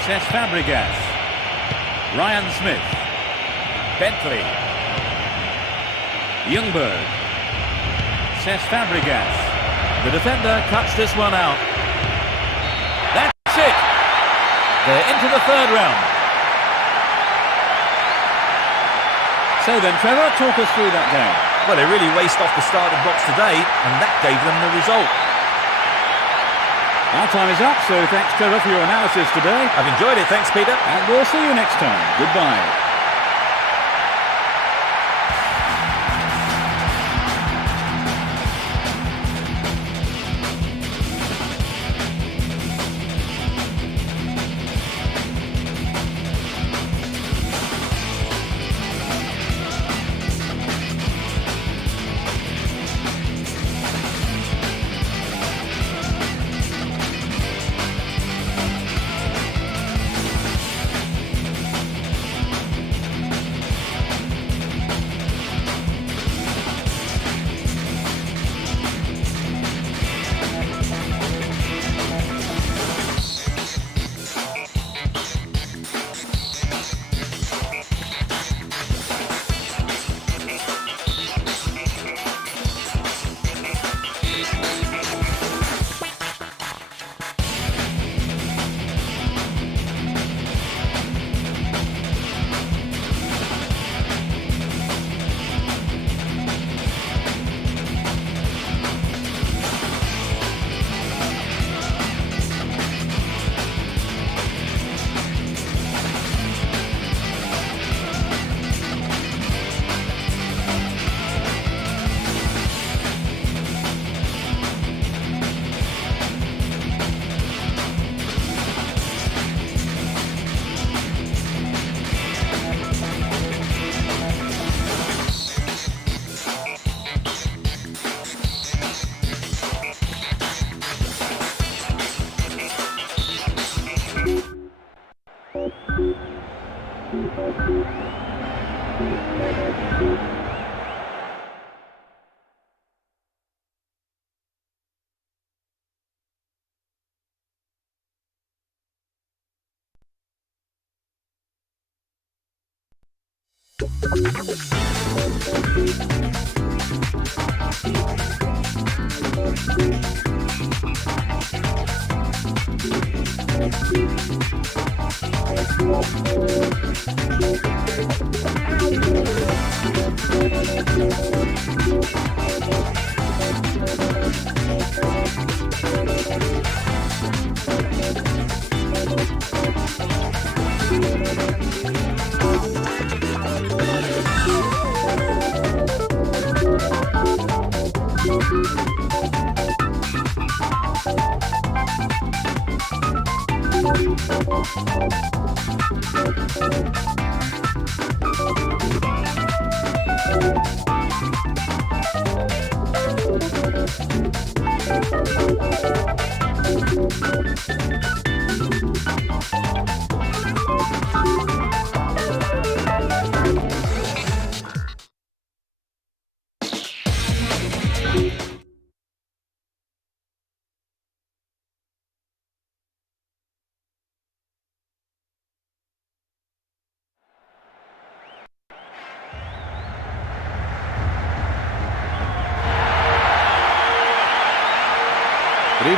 Cesc Fabregas. Ryan Smith. Bentley. Ljungberg. Cesc Fabregas. The defender cuts this one out. That's it. They're into the third round. So then, Trevor, talk us through that game. Well, they really raced off the starting blocks today, and that gave them the result. Our time is up, so thanks, Trevor, for your analysis today. I've enjoyed it. Thanks, Peter. And we'll see you next time. Goodbye. Good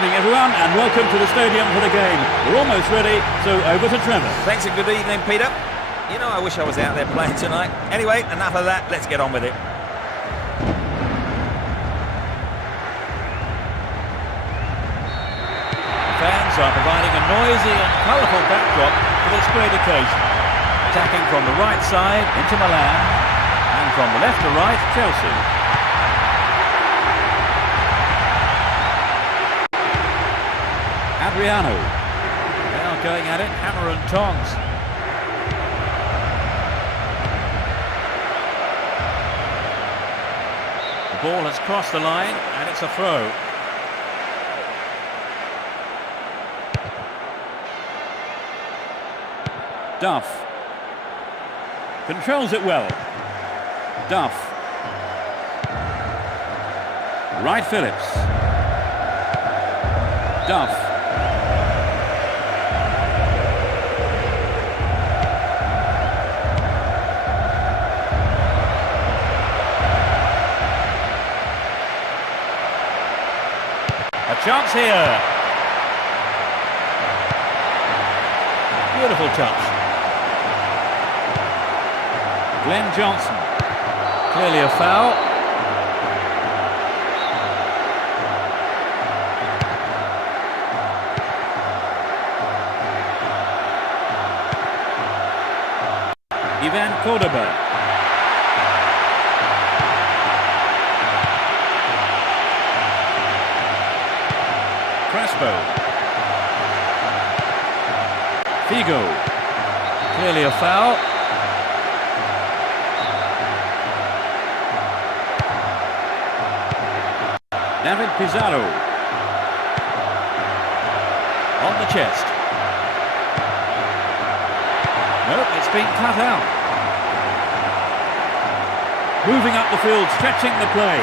evening everyone and welcome to the stadium for the game. We're almost ready, so over to Trevor. Thanks and good evening, Peter. You know, I wish I was out there playing tonight. Anyway, enough of that. Let's get on with it. Fans are providing a noisy and colourful backdrop for this great occasion. Attacking from the right side into Milan and from the left to right, Chelsea. Adriano. Now going at it, hammer and tongs. The ball has crossed the line and it's a throw. Duff. Controls it well. Duff. Wright Phillips. Duff. A chance here. Beautiful touch. Glenn Johnson. Clearly a foul. Ivan Cordoba. Crespo. Figo. Clearly a foul. David Pizarro. On the chest. Nope, it's been cut out. Moving up the field, stretching the play.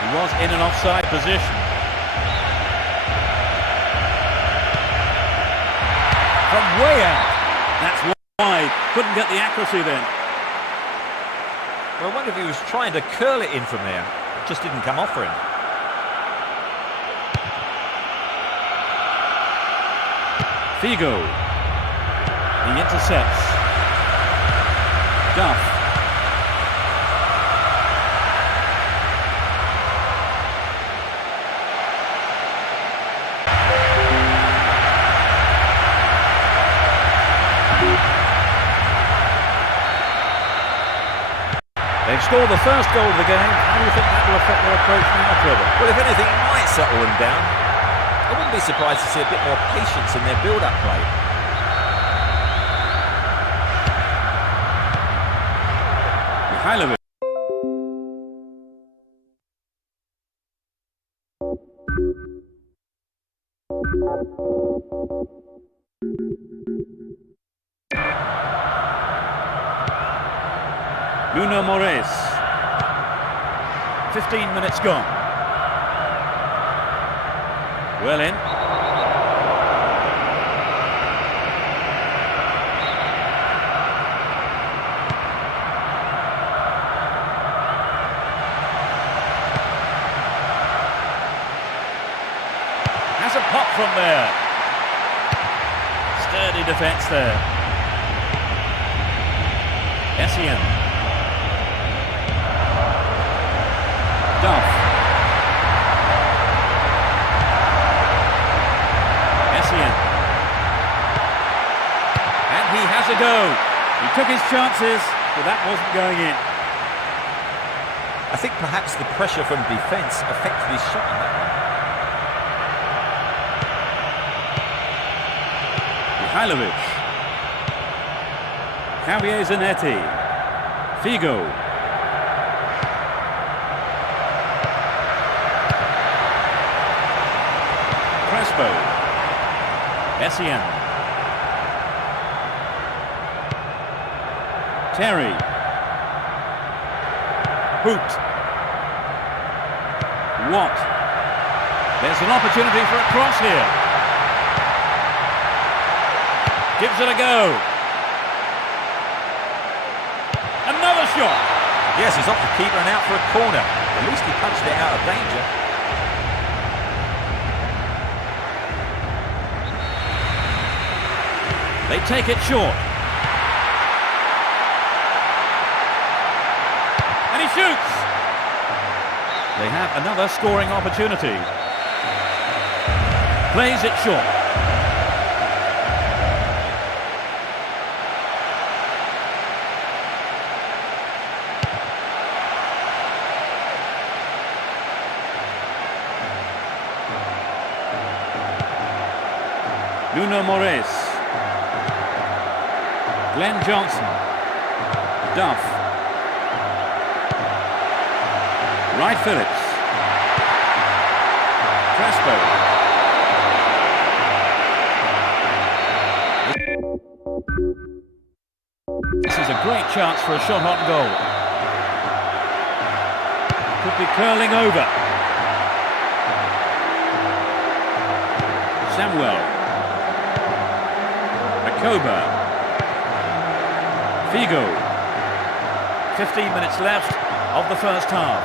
He was in an offside position. From way out. That's why. Couldn't get the accuracy then. Well, I wonder if he was trying to curl it in from there. It just didn't come off for him. Figo. He intercepts. Duff. They've scored the first goal of the game. How do you think that will affect their approach now, Trevor? Well, if anything, it might settle them down. I wouldn't be surprised to see a bit more patience in their build-up play. Mihailovic. Nuno Moraes. 15 minutes gone. Well in. Has a pop from there. Sturdy defence there. Essien. Duff. Essien. And he has a go. He took his chances, but that wasn't going in. I think perhaps the pressure from defence affected his shot in that one. Mihailovic. Javier Zanetti. Figo. Crespo. Essien. Terry. Hoot. Watt. There's an opportunity for a cross here. Gives it a go. Another shot. Yes, he's off the keeper and out for a corner. At least he punched it out of danger. They take it short. And he shoots. They have another scoring opportunity. Plays it short. Nuno Moraes. Glenn Johnson. Duff. Wright Phillips. Crespo. This is a great chance for a shot on goal. Could be curling over. Samuel. Koba. Figo. 15 minutes left of the first half.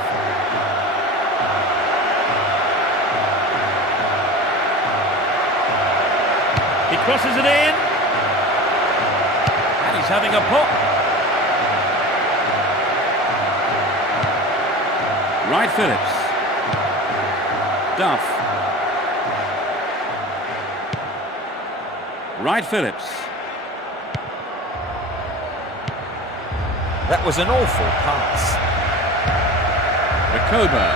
He crosses it in. And he's having a pop. Wright Phillips. Duff. Wright Phillips. That was an awful pass. Rakoba.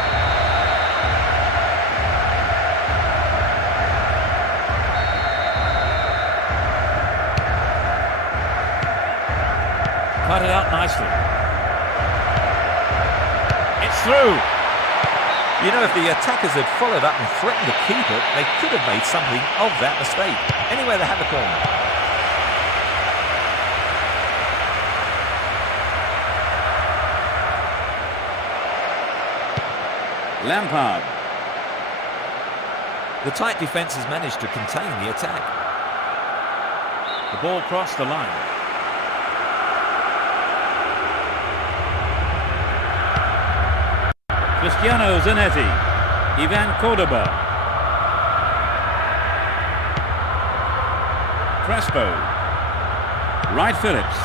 Cut it out nicely. It's through. You know, if the attackers had followed up and threatened the keeper, they could have made something of that mistake. Anyway, they have a corner. Lampard. The tight defence has managed to contain the attack. The ball crossed the line. Cristiano Zanetti. Ivan Cordoba. Crespo. Wright Phillips.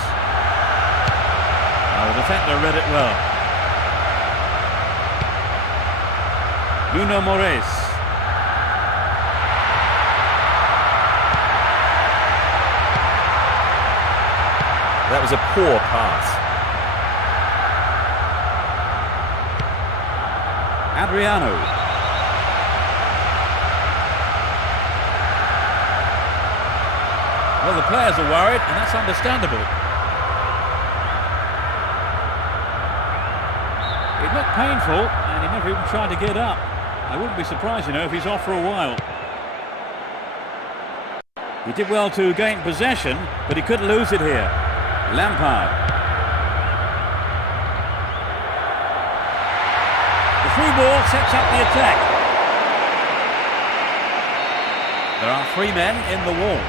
Oh, the defender read it well. Nuno Moraes. That was a poor pass. Adriano. Well, the players are worried, and that's understandable. It looked painful, and he never even tried to get up. I wouldn't be surprised, if he's off for a while. He did well to gain possession, but he could lose it here. Lampard. The through ball sets up the attack. There are 3 men in the wall.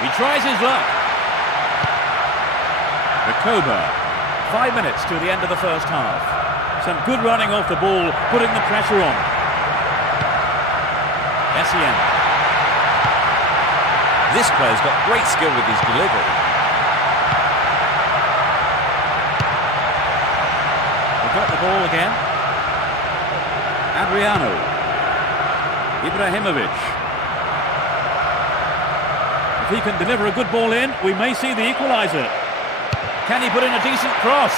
He tries his luck. Rakoba. 5 minutes to the end of the first half. Some good running off the ball, putting the pressure on. Essien. This player's got great skill with his delivery. They've got the ball again. Adriano. Ibrahimovic. If he can deliver a good ball in, we may see the equaliser. Can he put in a decent cross?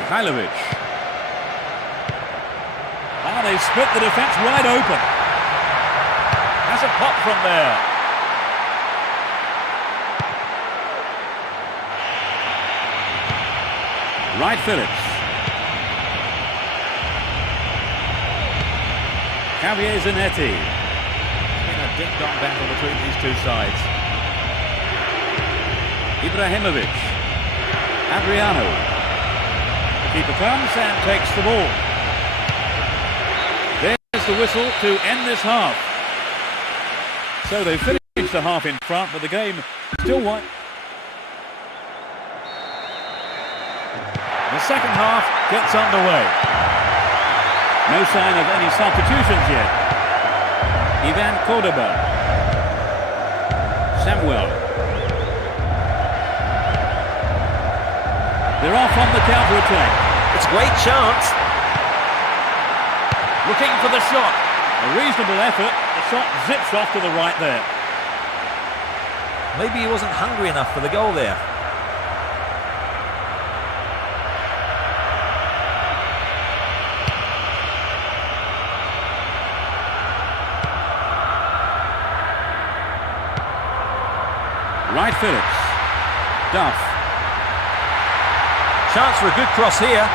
Mihailovic. Ah, they've split the defence wide open. Has a pop from there. Right Phillips. Javier Zanetti. In a ding-dong battle between these two sides. Ibrahimovic. Adriano. The keeper comes and takes the ball. There's the whistle to end this half. So they finished the half in front, but the game still won. The second half gets underway. No sign of any substitutions yet. Ivan Cordoba. Samuel. They're off on the counter-attack. It's a great chance. Looking for the shot. A reasonable effort. The shot zips off to the right there. Maybe he wasn't hungry enough for the goal there. Right Phillips. Duff. Chance for a good cross here.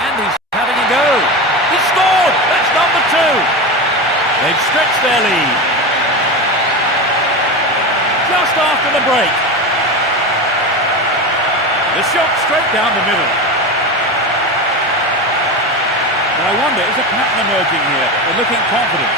And he's having a go. He scored! That's number 2. They've stretched their lead. Just after the break. The shot straight down the middle. But I wonder, is a pattern emerging here? They're looking confident.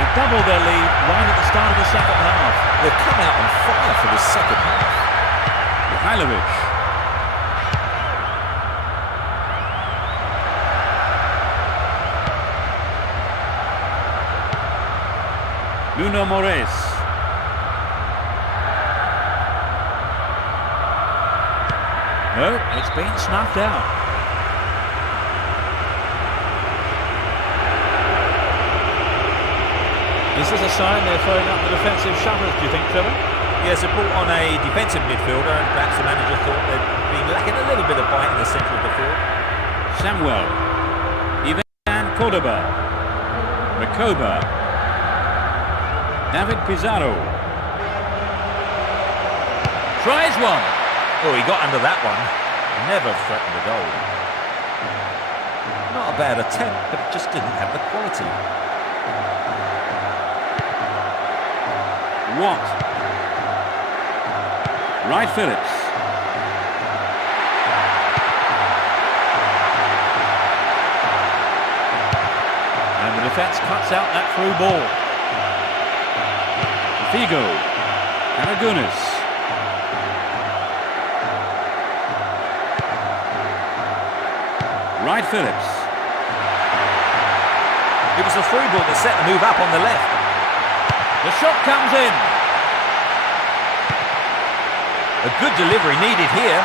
They've doubled their lead right at the start of the second half. They've come out on fire for this second half. Mihailovic. Nuno Moraes. No, it's been snuffed out. Is this a sign they're throwing up the defensive shutters, do you think, Trevor? Yes, it brought on a defensive midfielder, and perhaps the manager thought they'd been lacking a little bit of bite in the centre of the field. Samuel. Ivan Cordoba. Rakoba. David Pizarro. Tries one. Oh, he got under that one. Never threatened a goal. Not a bad attempt, but it just didn't have the quality. Watt. Right Phillips. And the defence cuts out that through ball. Figo. Aragonis. Right Phillips. It was the through ball that set the move up on the left. The shot comes in. A good delivery needed here.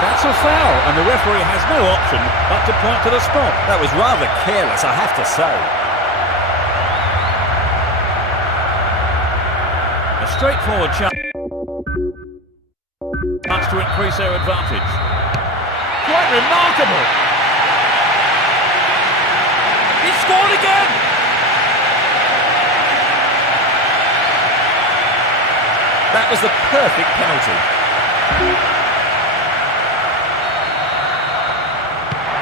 That's That's a foul, and the referee has no option but to point to the spot. That was rather careless, I have to say. A straightforward chance to increase their advantage. Quite remarkable. He scored again. That was the perfect penalty.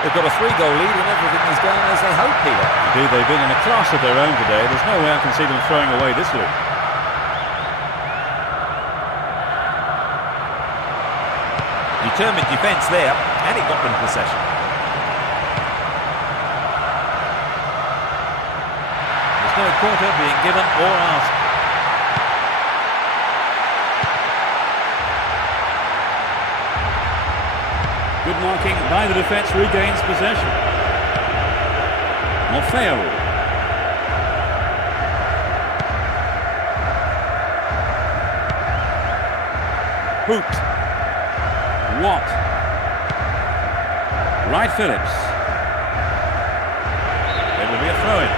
They've got a 3-goal lead and everything is going as they hope, Peter. Indeed, they've been in a class of their own today. There's no way I can see them throwing away this lead. Determined defence there, and it got them possession. There's no quarter being given or asked. Good marking by the defence, regains possession. Morfeo. Hoot. Watt. Wright Phillips. There will be a throw-in.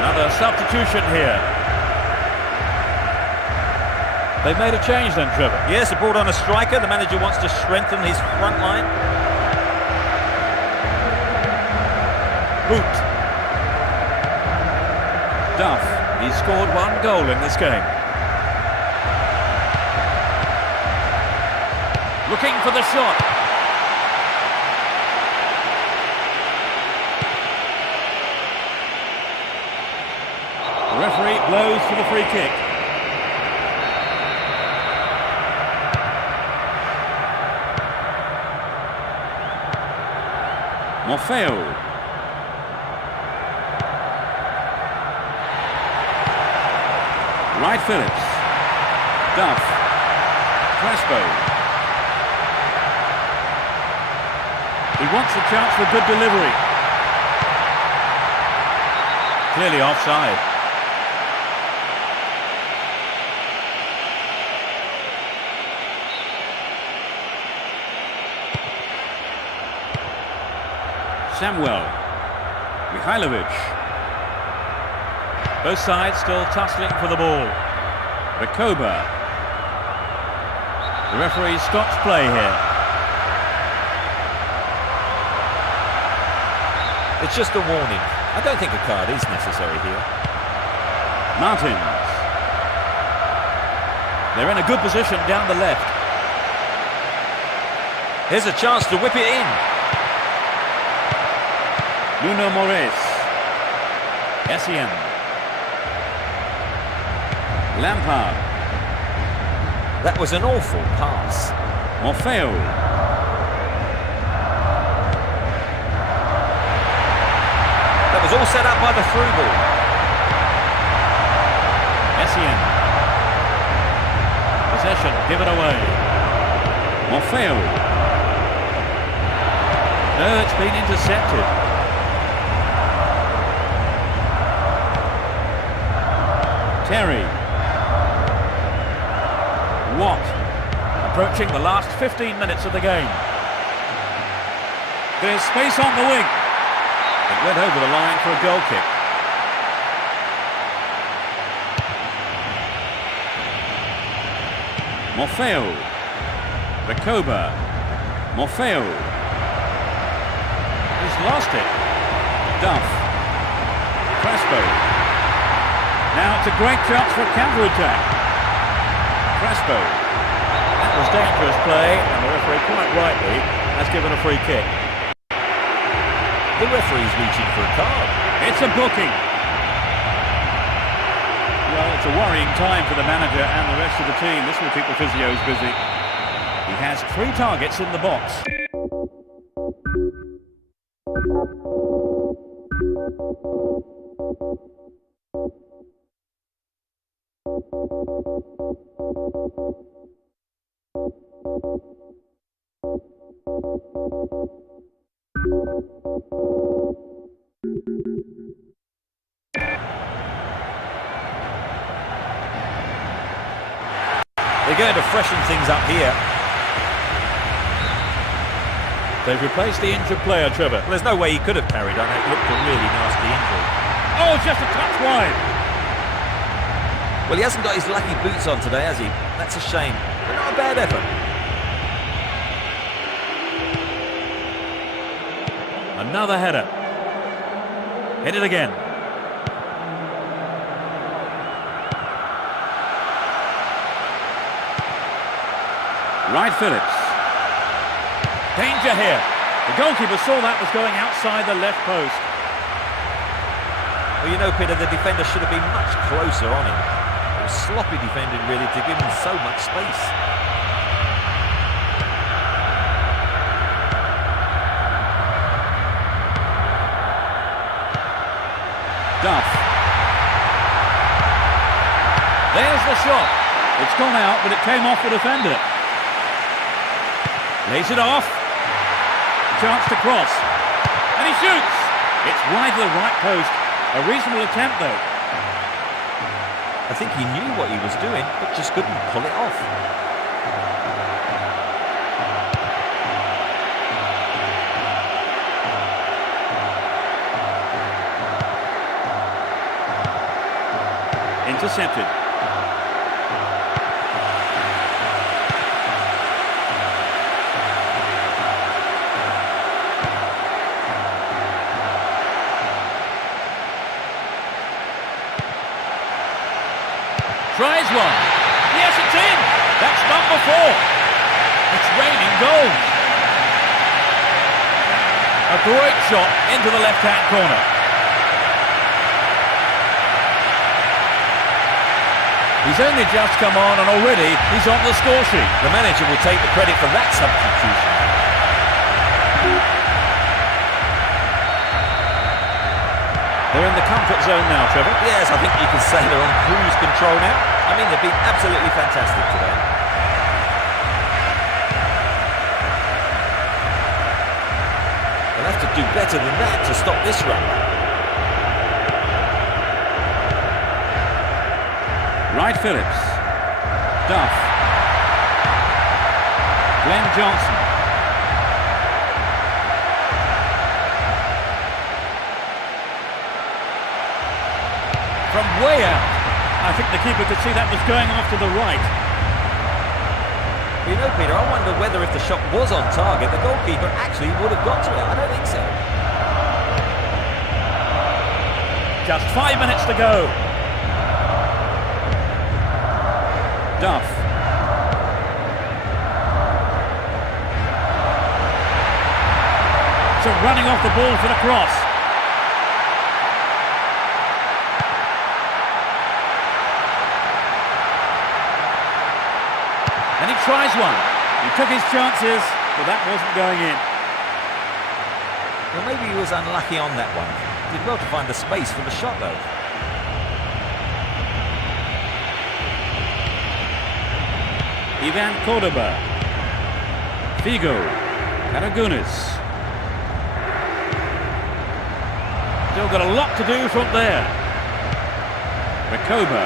Another substitution here. They've made a change then, Trevor. Yes, they brought on a striker. The manager wants to strengthen his front line. Hoot. Duff. He's scored 1 goal in this game. Looking for the shot. The referee blows for the free kick. Morfeo. Wright Phillips. Duff. Crespo. He wants a chance for good delivery. Clearly offside. Samuel. Mihailovic. Both sides still tussling for the ball. Recoba. The referee stops play here. It's just a warning. I don't think a card is necessary here. Martins. They're in a good position down the left. Here's a chance to whip it in. Nuno Moraes. Essien. Lampard. That was an awful pass. Morfeo. That was all set up by the through ball. Essien. Possession given away. Morfeo. No, it's been intercepted. Terry. Watt. Approaching the last 15 minutes of the game. There's space on the wing. It went over the line for a goal kick. Morfeo. Recoba. Morfeo. He's lost it. Duff. Crespo. Now it's a great chance for a counter-attack. Crespo. That was dangerous play, and the referee quite rightly has given a free kick. The referee's reaching for a card. It's a booking. Well, it's a worrying time for the manager and the rest of the team. This will keep the physios busy. He has 3 targets in the box. They're going to freshen things up here. They've replaced the injured player, Trevor. Well, there's no way he could have carried on. It looked a really nasty injury. Oh, just a touch wide. Well, he hasn't got his lucky boots on today, has he? That's a shame, but not a bad effort. Another header. Hit it again. Right, Phillips. Danger here. The goalkeeper saw that was going outside the left post. Well, you know, Peter, the defender should have been much closer on him. It was sloppy defending, really, to give him so much space. Duff. There's the shot. It's gone out, but it came off the defender. Lays it off. Chance to cross. And he shoots. It's wide to the right post. A reasonable attempt, though. I think he knew what he was doing, but just couldn't pull it off. Intercepted. Tries one. Yes, it's in. That's number 4. It's raining goals. A great shot into the left-hand corner. He's only just come on and already he's on the score sheet. The manager will take the credit for that substitution. They're in the comfort zone now, Trevor. Yes, I think you can say they're on cruise control now. I mean, they've been absolutely fantastic today. They'll have to do better than that to stop this run. Right, Phillips. Duff. Glenn Johnson. From way out. I think the keeper could see that was going off to the right. You know, Peter, I wonder whether if the shot was on target, the goalkeeper actually would have got to it. I don't think so. Just 5 minutes to go. Duff. So running off the ball for the cross. And he tries one. He took his chances, but that wasn't going in. Well, maybe he was unlucky on that one. Did well to find the space for the shot, though. Ivan Cordoba. Figo. Aragones. Still got a lot to do from there. Recoba.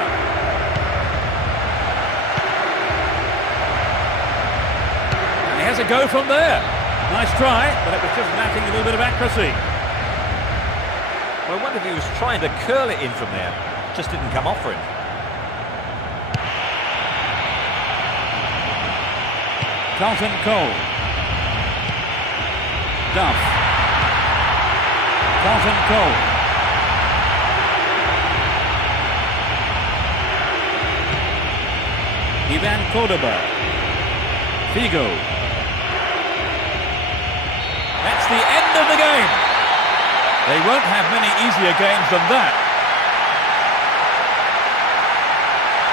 And he has a go from there. Nice try, but it was just lacking a little bit of accuracy. Well, I wonder if he was trying to curl it in from there. Just didn't come off for him. Carlton Cole. Duff. Carlton Cole. Ivan Cordoba. Figo. That's the end of the game. They won't have many easier games than that.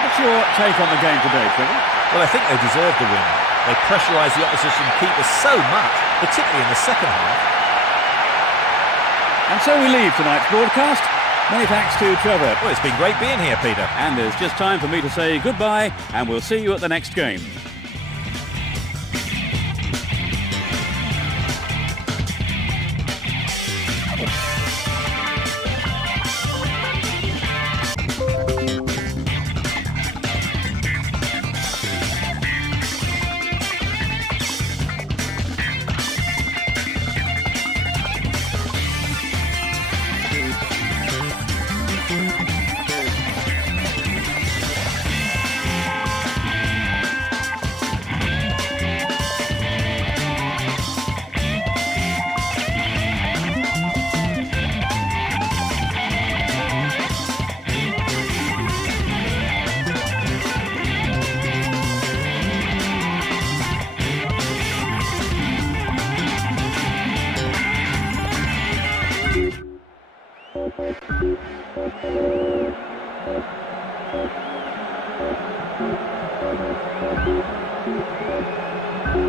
What's your take on the game today, Trevor? Well, I think they deserve the win. They pressurised the opposition keeper so much, particularly in the second half. And so we leave tonight's broadcast. Many thanks to Trevor. Well, it's been great being here, Peter. And there's just time for me to say goodbye, and we'll see you at the next game.